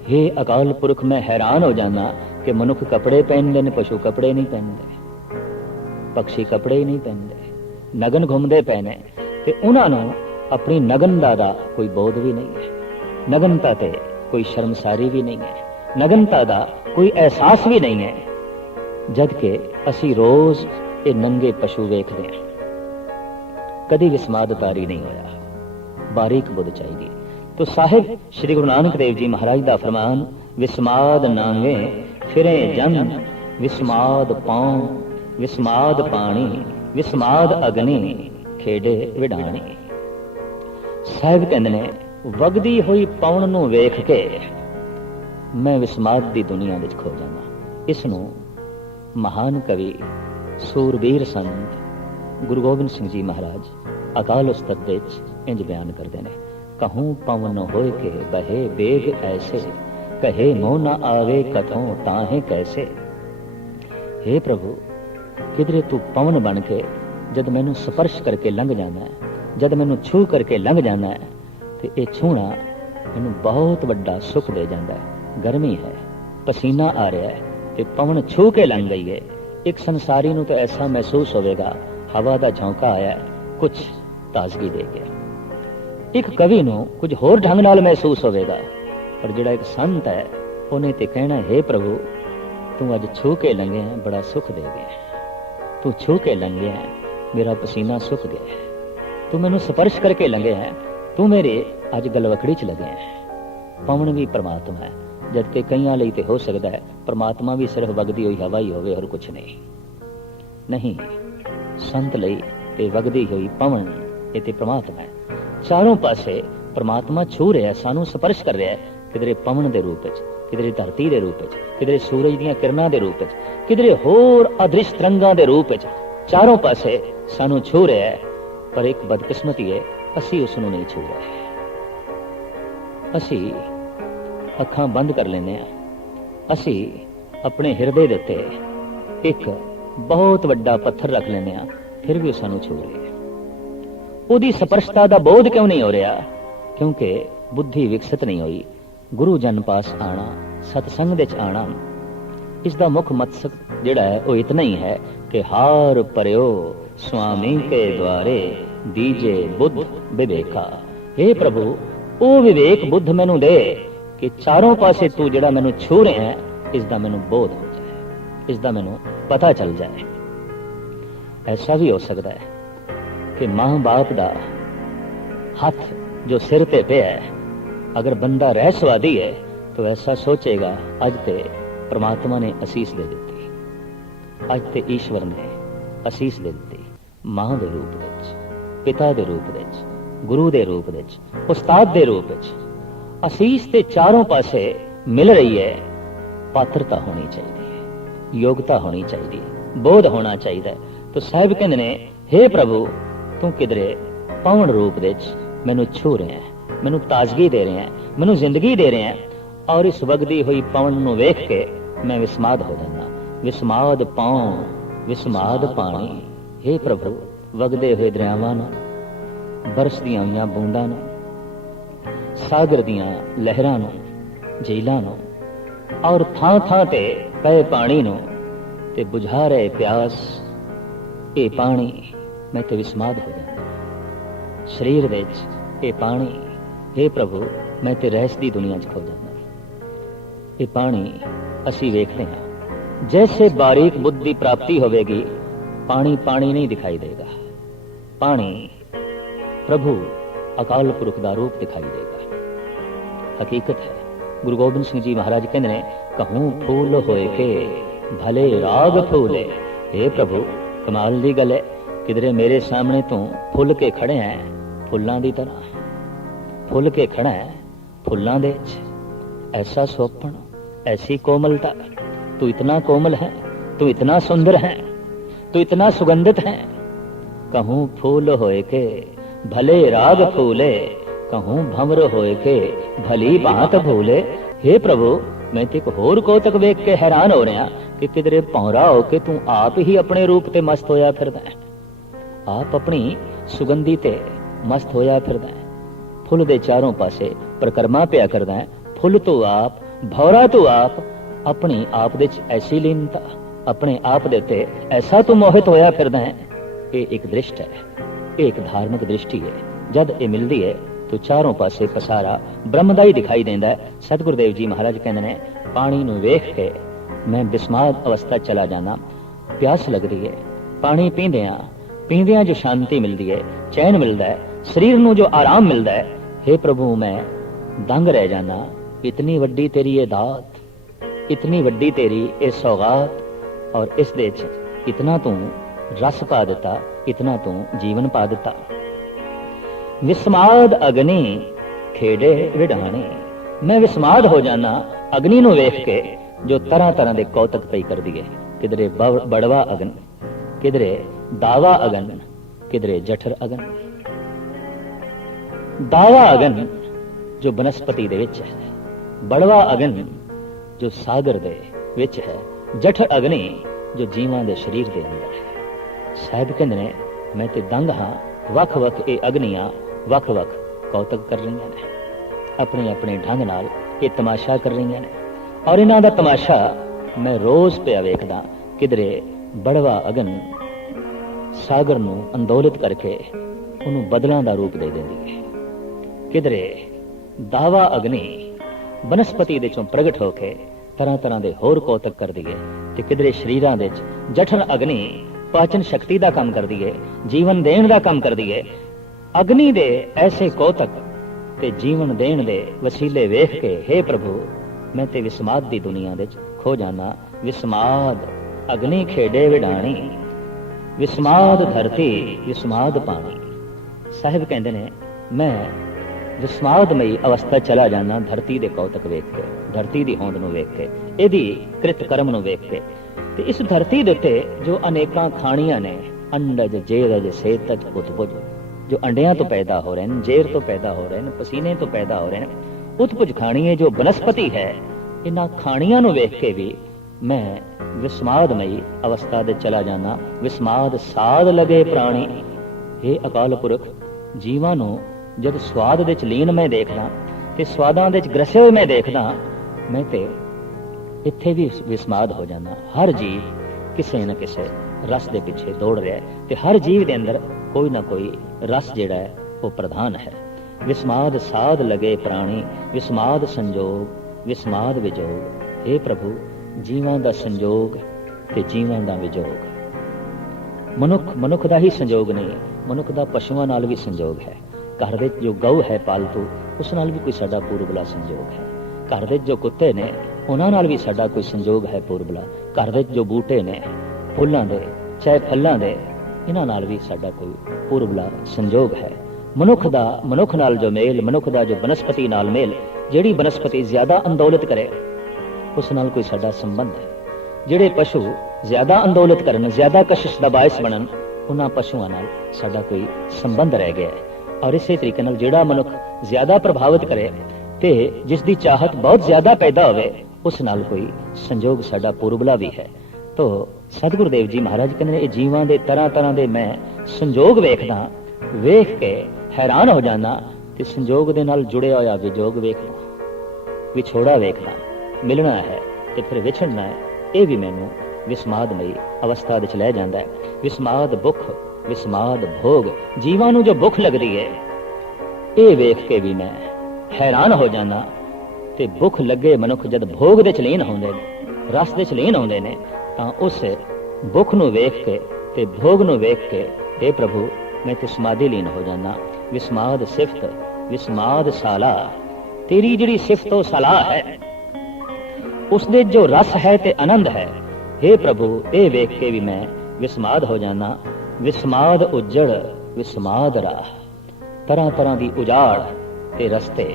हे ਅਕਾਲ ਪੁਰਖ, ਮੈਂ ਹੈਰਾਨ ਹੋ ਜਾਂਦਾ ਕਿ ਮਨੁੱਖ ਕੱਪੜੇ ਪਹਿਨਦੇ ਨੇ, ਪਸ਼ੂ ਕੱਪੜੇ ਨਹੀਂ ਪਹਿਨਦੇ, ਪੰਛੀ ਕੱਪੜੇ ਹੀ ਨਹੀਂ ਪਹਿਨਦੇ, ਨਗਨ ਘੁੰਮਦੇ ਪਏ ਨੇ ਤੇ ਉਹਨਾਂ ਨੂੰ ਆਪਣੀ ਨਗਨਤਾ ਦਾ ਕੋਈ ਬੋਧ ਵੀ ਨਹੀਂ ਹੈ, ਨਗਨਤਾ ਤੇ ਕੋਈ ਸ਼ਰਮਸਾਰੀ ਵੀ ਨਹੀਂ ਹੈ, ਨਗਨਤਾ ਦਾ ਕੋਈ ਅਹਿਸਾਸ ਵੀ ਨਹੀਂ ਹੈ ਜਦ ਕਿ ਅਸੀਂ ਰੋਜ਼ ਇਹ ਨੰਗੇ ਪਸ਼ੂ ਵੇਖਦੇ ਹਾਂ। ਕਦੀ ਵਿਸਮਾਦ ਤਾਰੀ ਨਹੀਂ ਹੋਇਆ, ਬਾਰੀਕ ਬੁੱਧ ਚਾਹੀਦੀ ਤੋ ਸਾਹਿਬ ਸ੍ਰੀ ਗੁਰੂ ਨਾਨਕ ਦੇਵ ਜੀ ਮਹਾਰਾਜ ਦਾ ਫਰਮਾਨ ਵਿਸਮਾਦ ਨਾਂਗੇ ਫਿਰੇ ਜਨ ਵਿਸਮਾਦ ਪਾਉ ਵਿਸਮਾਦ ਪਾਣੀ ਵਿਸਮਾਦ ਅਗਨੀ ਖੇਡੇ ਵਿਡਾਣੀ ਸਾਹਿਬ ਕਹਿੰਦੇ ਨੇ ਵਗਦੀ ਹੋਈ ਪੌਣ ਨੂੰ ਵੇਖ ਕੇ ਮੈਂ ਵਿਸਮਾਦ ਦੀ ਦੁਨੀਆ ਵਿੱਚ ਖੋ ਜਾਂਦਾ ਇਸ ਨੂੰ ਮਹਾਨ ਕਵੀ ਸੂਰਬੀਰ ਸੰਤ ਗੁਰੂ ਗੋਬਿੰਦ ਸਿੰਘ ਜੀ ਮਹਾਰਾਜ ਅਕਾਲ ਉਸਤਤ ਵਿੱਚ ਇੰਜ ਬਿਆਨ ਕਰਦੇ ਨੇ ਕਹੂੰ ਪਵਨ ਹੋਏ ਕੇ ਬਹੇ ਬੇਗ ਐਸੇ ਕਹੇ ਮੋ ਨਾ ਆਵੇ ਕਥੋਂ ਤਾਹੇ ਕੈਸੇ हे ਪ੍ਰਭੂ ਕਿਧਰੇ ਤੂੰ ਪਵਨ ਬਣ ਕੇ ਜਦ ਮੈਨੂੰ ਸਪਰਸ਼ ਕਰਕੇ ਲੰਘ ਜਾਂਦਾ ਹੈ ਜਦ ਮੈਨੂੰ ਛੂ ਕਰਕੇ ਲੰਘ ਜਾਂਦਾ ਹੈ ਤੇ ਇਹ ਛੂਣਾ ਮੈਨੂੰ ਬਹੁਤ ਵੱਡਾ ਸੁੱਖ ਦੇ ਜਾਂਦਾ ਹੈ ਗਰਮੀ ਹੈ ਪਸੀਨਾ ਆ ਰਿਹਾ ਹੈ ਤੇ ਪਵਨ ਛੂ ਕੇ ਲੰਘ ਗਈ ਹੈ ਇੱਕ ਸੰਸਾਰੀ ਨੂੰ ਤਾਂ ਐਸਾ ਮਹਿਸੂਸ ਹੋਵੇਗਾ ਹਵਾ ਦਾ ਝੋਂਕਾ ਆਇਆ ਕੁਝ ਤਾਜ਼ਗੀ ਦੇ ਗਿਆ ਇੱਕ ਕਵੀ ਨੂੰ ਕੁਝ ਹੋਰ ਢੰਗ ਨਾਲ ਮਹਿਸੂਸ ਹੋਵੇਗਾ। ਪਰ ਜਿਹੜਾ ਇੱਕ ਸੰਤ ਹੈ ਉਹਨੇ ਤੇ ਕਹਿਣਾ ਹੈ ਪ੍ਰਭੂ ਤੂੰ ਅੱਜ ਛੂ ਕੇ ਲੰਘਿਆ ਹੈ, ਬੜਾ ਸੁੱਖ ਦੇ ਗਿਆ ਤੂੰ ਛੂ ਕੇ ਲੰਘਿਆ ਮੇਰਾ ਪਸੀਨਾ ਸੁੱਕ ਗਿਆ ਹੈ। ਤੂੰ ਮੈਨੂੰ ਸਪਰਸ਼ ਕਰਕੇ ਲੰਘਿਆ ਹੈ, ਤੂੰ ਮੇਰੇ ਅੱਜ ਗਲਵਕੜੀ ਚ ਲੱਗਿਆ ਹੈ। ਪਵਨ ਵੀ ਪਰਮਾਤਮਾ ਹੈ ਜਦ ਕਿ ਕਈਆਂ ਲਈ ਤੇ ਹੋ ਸਕਦਾ ਹੈ ਪ੍ਰਮਾਤਮਾ ਵੀ ਸਿਰਫ ਵਗਦੀ ਹੋਈ ਹਵਾ ਹੀ ਹੋਵੇ ਹੋਰ ਕੁਝ ਨਹੀਂ। ਨਹੀਂ ਸੰਤ ਲਈ ਤੇ ਵਗਦੀ ਹੋਈ ਪਵਨ ਇਹ ਤੇ ਪਰਮਾਤਮਾ ਹੈ। ਚਾਰੋਂ ਪਾਸੇ ਪਰਮਾਤਮਾ ਛੂ ਰਿਹਾ ਸਾਨੂੰ ਸਪਰਸ਼ ਕਰ ਰਿਹਾ ਕਿਧਰੇ ਪਵਨ ਦੇ ਰੂਪ ਵਿੱਚ, ਕਿਧਰੇ ਧਰਤੀ ਦੇ ਰੂਪ ਵਿੱਚ, ਕਿਧਰੇ ਸੂਰਜ ਦੀਆਂ ਕਿਰਨਾਂ ਦੇ ਰੂਪ ਵਿੱਚ, ਕਿਧਰੇ ਹੋਰ ਅਦ੍ਰਿਸ਼ ਤਰੰਗਾਂ ਦੇ ਰੂਪ ਵਿੱਚ, ਚਾਰੋਂ ਪਾਸੇ ਸਾਨੂੰ ਛੂ ਰਿਹਾ ਹੈ, ਪਰ ਇੱਕ ਬਦਕਿਸਮਤੀ ਹੈ, ਅਸੀਂ ਉਸ ਨੂੰ ਨਹੀਂ ਛੂ ਰਹੇ। ਅਸੀਂ ਅੱਖਾਂ ਬੰਦ ਕਰ ਲੈਂਦੇ ਆ ਅਸੀਂ ਆਪਣੇ ਹਿਰਦੇ ਦੇ ਉੱਤੇ ਇੱਕ ਬਹੁਤ ਵੱਡਾ ਪੱਥਰ ਰੱਖ ਲੈਂਦੇ ਆ ਫਿਰ ਵੀ ਉਹ ਸਾਨੂੰ ਛੂ ਰਿਹਾ ਉਹਦੀ ਸਪਰਸ਼ਤਾ ਦਾ ਬੋਧ ਕਿਉਂ ਨਹੀਂ ਹੋ ਰਿਹਾ? ਕਿਉਂਕਿ ਬੁੱਧੀ ਵਿਕਸਿਤ ਨਹੀਂ ਹੋਈ। ਗੁਰੂ ਜਨ ਪਾਸ ਆਣਾ, ਸਤਸੰਗ ਵਿੱਚ ਆਣਾ। ਇਸ ਦਾ ਮੁੱਖ ਮਕਸਦ ਜਿਹੜਾ ਹੈ, ਉਹ ਇਤਨਾ ਹੀ ਹੈ ਕਿ ਹਾਰ ਪਰਿਓ ਸੁਆਮੀ ਕੇ ਦੁਆਰੇ ਦੀਜੇ ਬੁੱਧ ਵਿਵੇਕਾ। हे ਪ੍ਰਭੂ, ਉਹ ਵਿਵੇਕ ਬੁੱਧ ਮੈਨੂੰ ਦੇ ਕਿ ਚਾਰੋਂ ਪਾਸੇ ਤੂੰ ਜਿਹੜਾ ਮੈਨੂੰ ਛੂ ਰਿਹਾ ਹੈ ਇਸ ਦਾ ਮੈਨੂੰ ਬੋਧ ਹੋ ਜਾਏ। ਇਸ ਦਾ ਮੈਨੂੰ ਪਤਾ ਚੱਲ ਜਾਏ। ਐਸਾ ਵੀ ਹੋ ਸਕਦਾ ਹੈ ਕਿ ਮਾਂ-ਬਾਪ ਦਾ ਹੱਥ ਜੋ ਸਿਰ ਤੇ ਪਿਆ ਹੈ, ਅਗਰ ਬੰਦਾ ਰਹਿਸਵਾਦੀ ਹੈ, ਤਾਂ ਐਸਾ ਸੋਚੇਗਾ, ਅੱਜ ਤੇ ਪ੍ਰਮਾਤਮਾ ਨੇ ਅਸੀਸ ਦੇ ਦਿੱਤੀ। ਅੱਜ ਤੇ ਈਸ਼ਵਰ ਨੇ ਅਸੀਸ ਦੇ ਦਿੱਤੀ। ਮਾਂ ਦੇ ਰੂਪ ਵਿੱਚ, ਪਿਤਾ ਦੇ ਰੂਪ ਵਿੱਚ, ਗੁਰੂ ਦੇ ਰੂਪ ਵਿੱਚ, ਉਸਤਾਦ ਦੇ ਰੂਪ ਵਿੱਚ, ਅਸੀਸ ਤੇ ਚਾਰੋਂ ਪਾਸੇ ਮਿਲ ਰਹੀ ਹੈ, ਪਾਤਰਤਾ ਹੋਣੀ ਚਾਹੀਦੀ ਹੈ, ਯੋਗਤਾ ਹੋਣੀ ਚਾਹੀਦੀ ਹੈ, ਬੋਧ ਹੋਣਾ ਚਾਹੀਦਾ ਹੈ। ਤਾਂ ਸਾਹਿਬ ਕਹਿੰਦੇ ਨੇ हे ਪ੍ਰਭੂ ਤੂੰ ਕਿਧਰੇ ਪਵਨ ਰੂਪ ਵਿੱਚ ਮੈਨੂੰ ਛੂ ਰਿਹਾ ਹੈ, ਮੈਨੂੰ ਤਾਜ਼ਗੀ ਦੇ ਰਿਹਾ ਹੈ, ਮੈਨੂੰ ਜ਼ਿੰਦਗੀ ਦੇ ਰਿਹਾ ਹੈ ਔਰ ਇਸ ਵਗਦੀ ਹੋਈ ਪਵਨ ਨੂੰ ਵੇਖ ਕੇ ਮੈਂ ਵਿਸਮਾਦ ਹੋ ਜਾਂਦਾ। ਵਿਸਮਾਦ ਪਾਉ, ਵਿਸਮਾਦ ਪਾਣੀ। हे ਪ੍ਰਭੂ, ਵਗਦੇ ਹੋਏ ਦਰਿਆਵਾਂ ਨੂੰ ਬਰਸਦੀਆਂ ਹੋਈਆਂ ਬੂੰਦਾਂ ਨੂੰ, ਸਾਗਰ ਦੀਆਂ ਲਹਿਰਾਂ ਨੂੰ, ਝੀਲਾਂ ਨੂੰ ਔਰ ਥਾਂ ਥਾਂ ਤੇ ਪਏ ਪਾਣੀ ਨੂੰ ਤੇ ਬੁਝਾ ਰਹੇ ਪਿਆਸ, ਇਹ ਪਾਣੀ ਮੈਂ ਤੇ ਵਿਸਮਾਦ ਹੋ ਜਾਂਦਾ ਸਰੀਰ ਵਿੱਚ ਇਹ ਪਾਣੀ हे ਪ੍ਰਭੂ, ਮੈਂ ਤੇ ਰਹਿਸ ਦੀ ਦੁਨੀਆ 'ਚ ਖੋ ਜਾਂਦਾ ਇਹ ਪਾਣੀ ਅਸੀਂ ਵੇਖਦੇ ਹਾਂ ਜੈਸੇ ਬਾਰੀਕ ਬੁੱਧ ਦੀ ਪ੍ਰਾਪਤੀ ਹੋਵੇਗੀ, ਪਾਣੀ ਪਾਣੀ ਨਹੀਂ ਦਿਖਾਈ ਦੇਗਾ। ਪਾਣੀ ਪ੍ਰਭੂ ਅਕਾਲ ਪੁਰਖ ਦਾ ਰੂਪ ਦਿਖਾਈ ਦੇਗਾ। ਹਕੀਕਤ ਹੈ, ਗੁਰੂ ਗੋਬਿੰਦ ਸਿੰਘ ਜੀ ਮਹਾਰਾਜ ਕਹਿੰਦੇ ਨੇ, ਕਹੂੰ ਫੂਲ ਹੋਏ ਕੇ ਭਲੇ ਰਾਗ ਫੂਲੇ। हे ਪ੍ਰਭੂ, ਕਮਾਲ ਦੀ ਗੱਲ ਹੈ। ਕਿਧਰੇ ਮੇਰੇ ਸਾਹਮਣੇ ਤੂੰ ਫੁੱਲ ਕੇ ਖੜਾ ਹੈ ਫੁੱਲਾਂ ਦੀ ਤਰ੍ਹਾਂ। ਫੁੱਲ ਕੇ ਖੜਾ ਹੈ ਫੁੱਲਾਂ ਦੇ ਚ ਐਸਾ ਸੋਪਣ, ਐਸੀ ਕੋਮਲਤਾ। ਤੂੰ ਇਤਨਾ ਕੋਮਲ ਹੈ, ਤੂੰ ਇਤਨਾ ਸੁੰਦਰ ਹੈ, ਤੂੰ ਇਤਨਾ ਸੁਗੰਧਿਤ ਹੈ। ਕਹੂੰ ਫੂਲ ਹੋਏ ਕੇ, ਭਲੇ ਰਾਗ ਫੂਲੇ। ਕਹੂੰ ਭਮਰ ਹੋਏ ਕੇ, ਭਲੀ ਬਾਤ ਭੂਲੇ। हे ਪ੍ਰਭੂ, ਮੈਂ ਤੇ ਇੱਕ ਹੋਰ ਕੋ ਤੱਕ ਵੇਖ ਕੇ ਹੈਰਾਨ ਹੋ ਰਿਹਾ ਕਿ ਕਿਧਰੇ ਪੌਰਾ ਹੋ ਕੇ ਤੂੰ ਆਪ ਹੀ ਆਪਣੇ ਰੂਪ ਤੇ ਮਸਤ ਹੋਇਆ ਫਿਰਦਾ ਹੈ। ਆਪ ਆਪਣੀ ਸੁਗੰਧੀ ਤੇ ਮਸਤ ਹੋਇਆ ਫਿਰਦਾ ਹੈ। ਫੁੱਲ ਦੇ ਚਾਰੋਂ ਪਾਸੇ ਪ੍ਰਕਰਮਾ ਪਿਆ ਕਰਦਾ ਹੈ। ਫੁੱਲ ਤੋਂ ਆਪ, ਭੌਰਾ ਤੋਂ ਆਪ ਆਪਣੀ ਆਪ ਦੇ ਚ ਐਸੀ ਲੀਨਤਾ, ਆਪਣੇ ਆਪ ਦੇ ਤੇ ਐਸਾ ਤੂੰ ਮੋਹਿਤ ਹੋਇਆ ਫਿਰਦਾ ਹੈ। ਇਹ ਇੱਕ ਦ੍ਰਿਸ਼ਟ ਹੈ। ਇਹ ਇੱਕ ਧਾਰਮਿਕ ਦ੍ਰਿਸ਼ਟੀ ਹੈ। ਜਦ ਇਹ ਮਿਲਦੀ ਹੈ, ਤੋ ਚਾਰੋਂ ਪਾਸੇ ਪਸਾਰਾ ਬ੍ਰਹਮ ਦਾ ਹੀ ਦਿਖਾਈ ਦਿੰਦਾ ਹੈ। ਸਤਿਗੁਰੂ ਦੇਵ ਜੀ ਮਹਾਰਾਜ ਕਹਿੰਦੇ ਨੇ, ਪਾਣੀ ਨੂੰ ਵੇਖ ਕੇ ਮੈਂ ਬਿਸਮਾਰ ਅਵਸਥਾ ਚਲਾ ਜਾਣਾ ਪਿਆਸ ਲੱਗਦੀ ਹੈ। ਪਾਣੀ ਪੀਂਦੇ ਆ ਪੀਂਦਿਆਂ ਜੋ ਸ਼ਾਂਤੀ ਮਿਲਦੀ ਹੈ ਚੈਨ ਮਿਲਦਾ ਹੈ ਸਰੀਰ ਨੂੰ ਜੋ ਆਰਾਮ ਮਿਲਦਾ ਹੈ हे ਪ੍ਰਭੂ, ਮੈਂ ਦੰਗ ਰਹਿ ਜਾਣਾ ਇਤਨੀ ਵੱਡੀ ਤੇਰੀ ਇਹ ਦਾਤ, ਇਤਨੀ ਵੱਡੀ ਤੇਰੀ ਇਹ ਸੌਗਾਤ, ਔਰ ਇਸ ਦੇ ਵਿੱਚ ਇਤਨਾ ਤੂੰ ਰਸ ਪਾ ਦਿੱਤਾ, ਇਤਨਾ ਤੂੰ ਜੀਵਨ ਪਾ ਦਿੱਤਾ। ਵਿਸਮਾਦ ਅਗਨੀ ਖੇੜੇ ਵਿਢਾਣੇ, ਮੈਂ ਵਿਸਮਾਦ ਹੋ ਜਾਣਾ ਅਗਨੀ ਨੂੰ ਵੇਖ ਕੇ, ਜੋ ਤਰ੍ਹਾਂ ਤਰ੍ਹਾਂ ਦੇ ਕੌਤਕ ਪਈ ਕਰਦੀ ਹੈ ਕਿਧਰੇ ਬੜਵਾ ਅਗਨ, ਕਿਧਰੇ ਦਾਵਾ ਅਗਨ, ਕਿਧਰੇ ਜਠਰ ਅਗਨ। ਦਾਵਾ ਅਗਨ ਜੋ ਬਨਸਪਤੀ ਦੇ ਵਿੱਚ ਹੈ, ਬੜਵਾ ਅਗਨ ਜੋ ਸਾਗਰ ਦੇ ਵਿੱਚ ਹੈ, ਜਠਰ ਅਗਨੀ ਜੋ ਜੀਵਾਂ ਦੇ ਸਰੀਰ ਦੇ ਅੰਦਰ ਹੈ। ਸਾਹਿਬ ਕਹਿੰਦੇ ਨੇ, ਮੈਂ ਤੇ ਦੰਗ ਹਾਂ, ਵੱਖ-ਵੱਖ ਇਹ ਅਗਨੀਆਂ ਵੱਖ-ਵੱਖ ਕੌਤਕ ਕਰ ਰਹੀਆਂ ਨੇ। ਆਪਣੇ ਆਪਣੇ ਢੰਗ ਨਾਲ ਇਹ ਤਮਾਸ਼ਾ ਕਰ ਰਹੀਆਂ ਨੇ। ਔਰ ਇਹਨਾਂ ਦਾ ਤਮਾਸ਼ਾ ਮੈਂ ਰੋਜ਼ ਪਿਆ ਵੇਖਦਾ, ਕਿਧਰੇ ਬੜਵਾ ਅਗਨ ਸਾਗਰ ਨੂੰ ਅੰਦੋਲਿਤ ਕਰਕੇ ਉਹਨੂੰ ਬਦਲਾਂ ਦਾ ਰੂਪ ਦੇ ਦਿੰਦੀ ਹੈ। ਕਿਧਰੇ ਦਾਵਾ ਅਗਨੀ ਬਨਸਪਤੀ ਦੇ ਚੋਂ ਪ੍ਰਗਟ ਹੋ ਕੇ ਤਰ੍ਹਾਂ ਤਰ੍ਹਾਂ ਦੇ ਹੋਰ ਕੌਤਕ ਕਰਦੀ ਹੈ ਤੇ ਕਿਧਰੇ ਸ਼ਰੀਰਾਂ ਦੇ ਵਿੱਚ ਜਠਨ ਅਗਨੀ ਪਾਚਨ ਸ਼ਕਤੀ ਦਾ ਕੰਮ ਕਰਦੀ ਹੈ, ਜੀਵਨ ਦੇਣ ਦਾ ਕੰਮ ਕਰਦੀ ਹੈ। ਅਗਨੀ ਦੇ ਐਸੇ ਕੌਤਕ ਤੇ ਜੀਵਨ ਦੇਣ ਦੇ ਵਸੀਲੇ ਵੇਖ ਕੇ हे ਪ੍ਰਭੂ, ਮੈਂ ਤੇ ਵਿਸਮਾਦ ਦੀ ਦੁਨੀਆ ਦੇ ਵਿੱਚ ਖੋ ਜਾਣਾ, ਵਿਸਮਾਦ ਅਗਨੀ ਖੇਡੇ ਵਿਡਾਣੀ। ਵਿਸਮਾਦ ਧਰਤੀ, ਵਿਸਮਾਦ ਪਾਣੀ। ਸਾਹਿਬ ਕਹਿੰਦੇ ਨੇ, ਮੈਂ ਵਿਸਮਾਦਮਈ ਅਵਸਥਾ ਚਲਾ ਜਾਣਾ ਧਰਤੀ ਦੇ ਕੌਤਕ ਵੇਖ ਕੇ, ਧਰਤੀ ਦੀ ਹੋਂਦ ਨੂੰ ਵੇਖ ਕੇ, ਇਹਦੀ ਕ੍ਰਿਤ ਕਰਮ ਨੂੰ ਵੇਖ ਕੇ। ਤੇ ਇਸ ਧਰਤੀ ਦੇ ਉੱਤੇ ਜੋ ਅਨੇਕਾਂ ਖਾਣੀਆਂ ਨੇ, ਅੰਡਜ ਜੇਰਜ ਸੇਤਜ ਉਤਪੁਜ ਜੋ ਅੰਡਿਆਂ ਤੋਂ ਪੈਦਾ ਹੋ ਰਹੇ ਨੇ, ਜੇਰ ਤੋਂ ਪੈਦਾ ਹੋ ਰਹੇ ਨੇ, ਪਸੀਨੇ ਤੋਂ ਪੈਦਾ ਹੋ ਰਹੇ ਨੇ ਉਤਪੁਜ ਖਾਣੀਏ ਜੋ ਬਨਸਪਤੀ ਹੈ, ਇਹਨਾਂ ਖਾਣੀਆਂ ਨੂੰ ਵੇਖ ਕੇ ਵੀ ਮੈਂ ਵਿਸਮਾਦਮਈ ਅਵਸਥਾ ਦੇ ਚਲਾ ਜਾਣਾ ਵਿਸਮਾਦ ਸਾਧ ਲਗੇ ਪ੍ਰਾਣੀ। ਇਹ ਅਕਾਲ ਪੁਰਖ, ਜੀਵਾਂ ਨੂੰ ਜਦ ਸਵਾਦ ਵਿੱਚ ਲੀਨ ਮੈਂ ਦੇਖਦਾ ਤੇ ਸਵਾਦਾਂ ਦੇ ਵਿੱਚ ਗ੍ਰਸੇ ਹੋਏ ਮੈਂ ਦੇਖਦਾ, ਮੈਂ ਤੇ ਇੱਥੇ ਵੀ ਵਿਸਮਾਦ ਹੋ ਜਾਂਦਾ ਹਰ ਜੀਵ ਕਿਸੇ ਨਾ ਕਿਸੇ ਰਸ ਦੇ ਪਿੱਛੇ ਦੌੜ ਰਿਹਾ ਹੈ ਤੇ ਹਰ ਜੀਵ ਦੇ ਅੰਦਰ ਕੋਈ ਨਾ ਕੋਈ ਰਸ ਜਿਹੜਾ ਹੈ, ਉਹ ਪ੍ਰਧਾਨ ਹੈ। ਵਿਸਮਾਦ ਸਾਧ ਲਗੇ ਪ੍ਰਾਣੀ, ਵਿਸਮਾਦ ਸੰਜੋਗ, ਵਿਸਮਾਦ ਵਿਜੋਗ। ਇਹ ਪ੍ਰਭੂ ਜੀਵਾਂ ਦਾ ਸੰਜੋਗ ਤੇ ਜੀਵਾਂ ਦਾ ਵਿਜੋਗ। ਮਨੁੱਖ ਮਨੁੱਖ ਦਾ ਹੀ ਸੰਜੋਗ ਨਹੀਂ ਮਨੁੱਖ ਦਾ ਪਸ਼ੂਆਂ ਨਾਲ ਵੀ ਸੰਜੋਗ ਹੈ। ਘਰ ਵਿੱਚ ਜੋ ਗਊ ਹੈ ਪਾਲਤੂ, ਉਸ ਨਾਲ ਵੀ ਕੋਈ ਸਾਡਾ ਪੂਰਬਲਾ ਸੰਜੋਗ ਹੈ। ਘਰ ਵਿੱਚ ਜੋ ਕੁੱਤੇ ਨੇ, ਉਹਨਾਂ ਨਾਲ ਵੀ ਸਾਡਾ ਕੋਈ ਸੰਜੋਗ ਹੈ ਪੂਰਬਲਾ। ਘਰ ਵਿੱਚ ਜੋ ਬੂਟੇ ਨੇ, ਫੁੱਲਾਂ ਦੇ, ਚਾਹੇ ਫਲਾਂ ਦੇ, ਇਹਨਾਂ ਨਾਲ ਵੀ ਸਾਡਾ ਕੋਈ ਪੂਰਬਲਾ ਸੰਜੋਗ ਹੈ। ਮਨੁੱਖ ਦਾ, ਮਨੁੱਖ ਨਾਲ ਜੋ ਮੇਲ, ਮਨੁੱਖ ਦਾ ਜੋ ਬਨਸਪਤੀ ਨਾਲ ਮੇਲ, ਜਿਹੜੀ ਬਨਸਪਤੀ ਜ਼ਿਆਦਾ ਅੰਦੋਲਿਤ ਕਰੇ ਉਸ ਨਾਲ ਕੋਈ ਸਾਡਾ ਸੰਬੰਧ ਹੈ। ਜਿਹੜੇ ਪਸ਼ੂ ਜ਼ਿਆਦਾ ਅੰਦੋਲਿਤ ਕਰਨ, ਜ਼ਿਆਦਾ ਕਸ਼ਿਸ਼ ਦਾ ਬਾਇਸ ਬਣਨ, ਉਹਨਾਂ ਪਸ਼ੂਆਂ ਨਾਲ ਸਾਡਾ ਕੋਈ ਸੰਬੰਧ ਰਹਿ ਗਿਆ ਹੈ। ਔਰ ਇਸੇ ਤਰੀਕੇ ਨਾਲ ਜਿਹੜਾ ਮਨੁੱਖ ਜ਼ਿਆਦਾ ਪ੍ਰਭਾਵਿਤ ਕਰੇ ਤੇ ਜਿਸ ਦੀ ਚਾਹਤ ਬਹੁਤ ਜ਼ਿਆਦਾ ਪੈਦਾ ਹੋਵੇ, ਉਸ ਨਾਲ ਕੋਈ ਸੰਜੋਗ ਸਾਡਾ ਪੂਰਬਲਾ ਵੀ ਹੈ। ਤੋ ਸਤਿਗੁਰੂ ਦੇਵ ਜੀ ਮਹਾਰਾਜ ਕਹਿੰਦੇ ਨੇ, ਇਹ ਜੀਵਾਂ ਦੇ ਤਰ੍ਹਾਂ ਤਰ੍ਹਾਂ ਦੇ ਮੈਂ ਸੰਜੋਗ ਵੇਖਦਾ, ਵੇਖ ਕੇ ਹੈਰਾਨ ਹੋ ਜਾਂਦਾ ਤੇ ਸੰਜੋਗ ਦੇ ਨਾਲ ਜੁੜਿਆ ਹੋਇਆ ਵਿਜੋਗ ਵੇਖਦਾ, ਵਿਛੋੜਾ ਵੇਖਦਾ। ਮਿਲਣਾ ਹੈ ਤੇ ਫਿਰ ਵਿਛੜਨਾ ਹੈ, ਇਹ ਵੀ ਮੈਨੂੰ ਵਿਸਮਾਦਮਈ ਅਵਸਥਾ ਵਿੱਚ ਲੈ ਜਾਂਦਾ ਹੈ। ਵਿਸਮਾਦ ਭੁੱਖ, ਵਿਸਮਾਦ ਭੋਗ, ਜੀਵਾਂ ਨੂੰ ਜੋ ਭੁੱਖ ਲੱਗਦੀ ਹੈ ਇਹ ਵੇਖ ਕੇ ਵੀ ਮੈਂ ਹੈਰਾਨ ਹੋ ਜਾਂਦਾ ਤੇ ਭੁੱਖ ਲੱਗੇ ਮਨੁੱਖ ਜਦ ਭੋਗ ਦੇ ਚਲੀਨ ਹੁੰਦੇ ਨੇ, ਰਸ ਦੇ ਚਲੀਨ ਹੁੰਦੇ ਨੇ, ਤਾਂ ਉਸ ਭੁੱਖ ਨੂੰ ਵੇਖ ਕੇ ਤੇ ਭੋਗ ਨੂੰ ਵੇਖ ਕੇ हे ਪ੍ਰਭੂ, ਮੈਂ ਤੇ ਸਮਾਧੀ ਲੀਨ ਹੋ ਜਾਂਦਾ। ਵਿਸਮਾਦ ਸਿਫਤ, ਵਿਸਮਾਦ ਸਾਲਾ, ਤੇਰੀ ਜਿਹੜੀ ਸਿਫਤ ਉਹ ਸਲਾਹ ਹੈ ਉਸ ਦੇ ਜੋ ਰਸ ਹੈ ਤੇ ਆਨੰਦ ਹੈ हे ਪ੍ਰਭੂ, ਇਹ ਵੇਖ ਕੇ ਵੀ ਮੈਂ ਵਿਸਮਾਦ ਹੋ ਜਾਣਾ ਵਿਸਮਾਦ ਉਜੜ, ਵਿਸਮਾਦ ਰਾਹ। ਤਰ੍ਹਾਂ ਤਰ੍ਹਾਂ ਦੀ ਉਜਾੜ ਤੇ ਰਸਤੇ,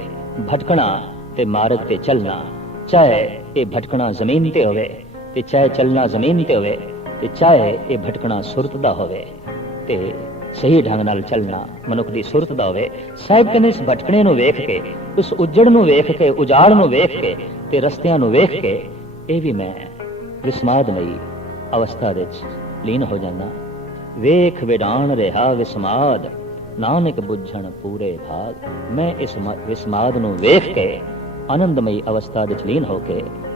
ਭਟਕਣਾ ਤੇ ਮਾਰਗ ਤੇ ਚੱਲਣਾ। ਚਾਹੇ ਇਹ ਭਟਕਣਾ ਜ਼ਮੀਨ ਤੇ ਹੋਵੇ, ਤੇ ਚਾਹੇ ਚੱਲਣਾ ਜ਼ਮੀਨ ਤੇ ਹੋਵੇ, ਤੇ ਚਾਹੇ ਇਹ ਭਟਕਣਾ ਸੁਰਤ ਦਾ ਹੋਵੇ, ਤੇ ਸਹੀ ਢੰਗ ਨਾਲ ਚੱਲਣਾ ਮਨੁੱਖ ਦੀ ਸੁਰਤ ਦਾ ਹੋਵੇ, ਸਾਹਿਬ ਕਹਿੰਦੇ ਇਸ ਭਟਕਣੇ ਨੂੰ ਵੇਖ ਕੇ ਉਸ ਉਜੜ ਨੂੰ ਵੇਖ ਕੇ, ਉਜਾੜ ਨੂੰ ਵੇਖ ਕੇ ਤੇ ਰਸਤਿਆਂ ਨੂੰ ਵੇਖ ਕੇ ਇਹ ਵੀ ਮੈਂ ਵਿਸਮਾਦਮਈ ਅਵਸਥਾ ਵਿੱਚ ਲੀਨ ਹੋ ਜਾਂਦਾ। ਵੇਖ ਵਿਡਾਣ ਰਿਹਾ ਵਿਸਮਾਦ, ਨਾਨਕ ਬੁੱਝਣ ਪੂਰੇ ਭਾਗ। ਮੈਂ ਇਸ ਵਿਸਮਾਦ ਨੂੰ ਵੇਖ ਕੇ ਆਨੰਦਮਈ ਅਵਸਥਾ ਵਿੱਚ ਲੀਨ ਹੋ ਕੇ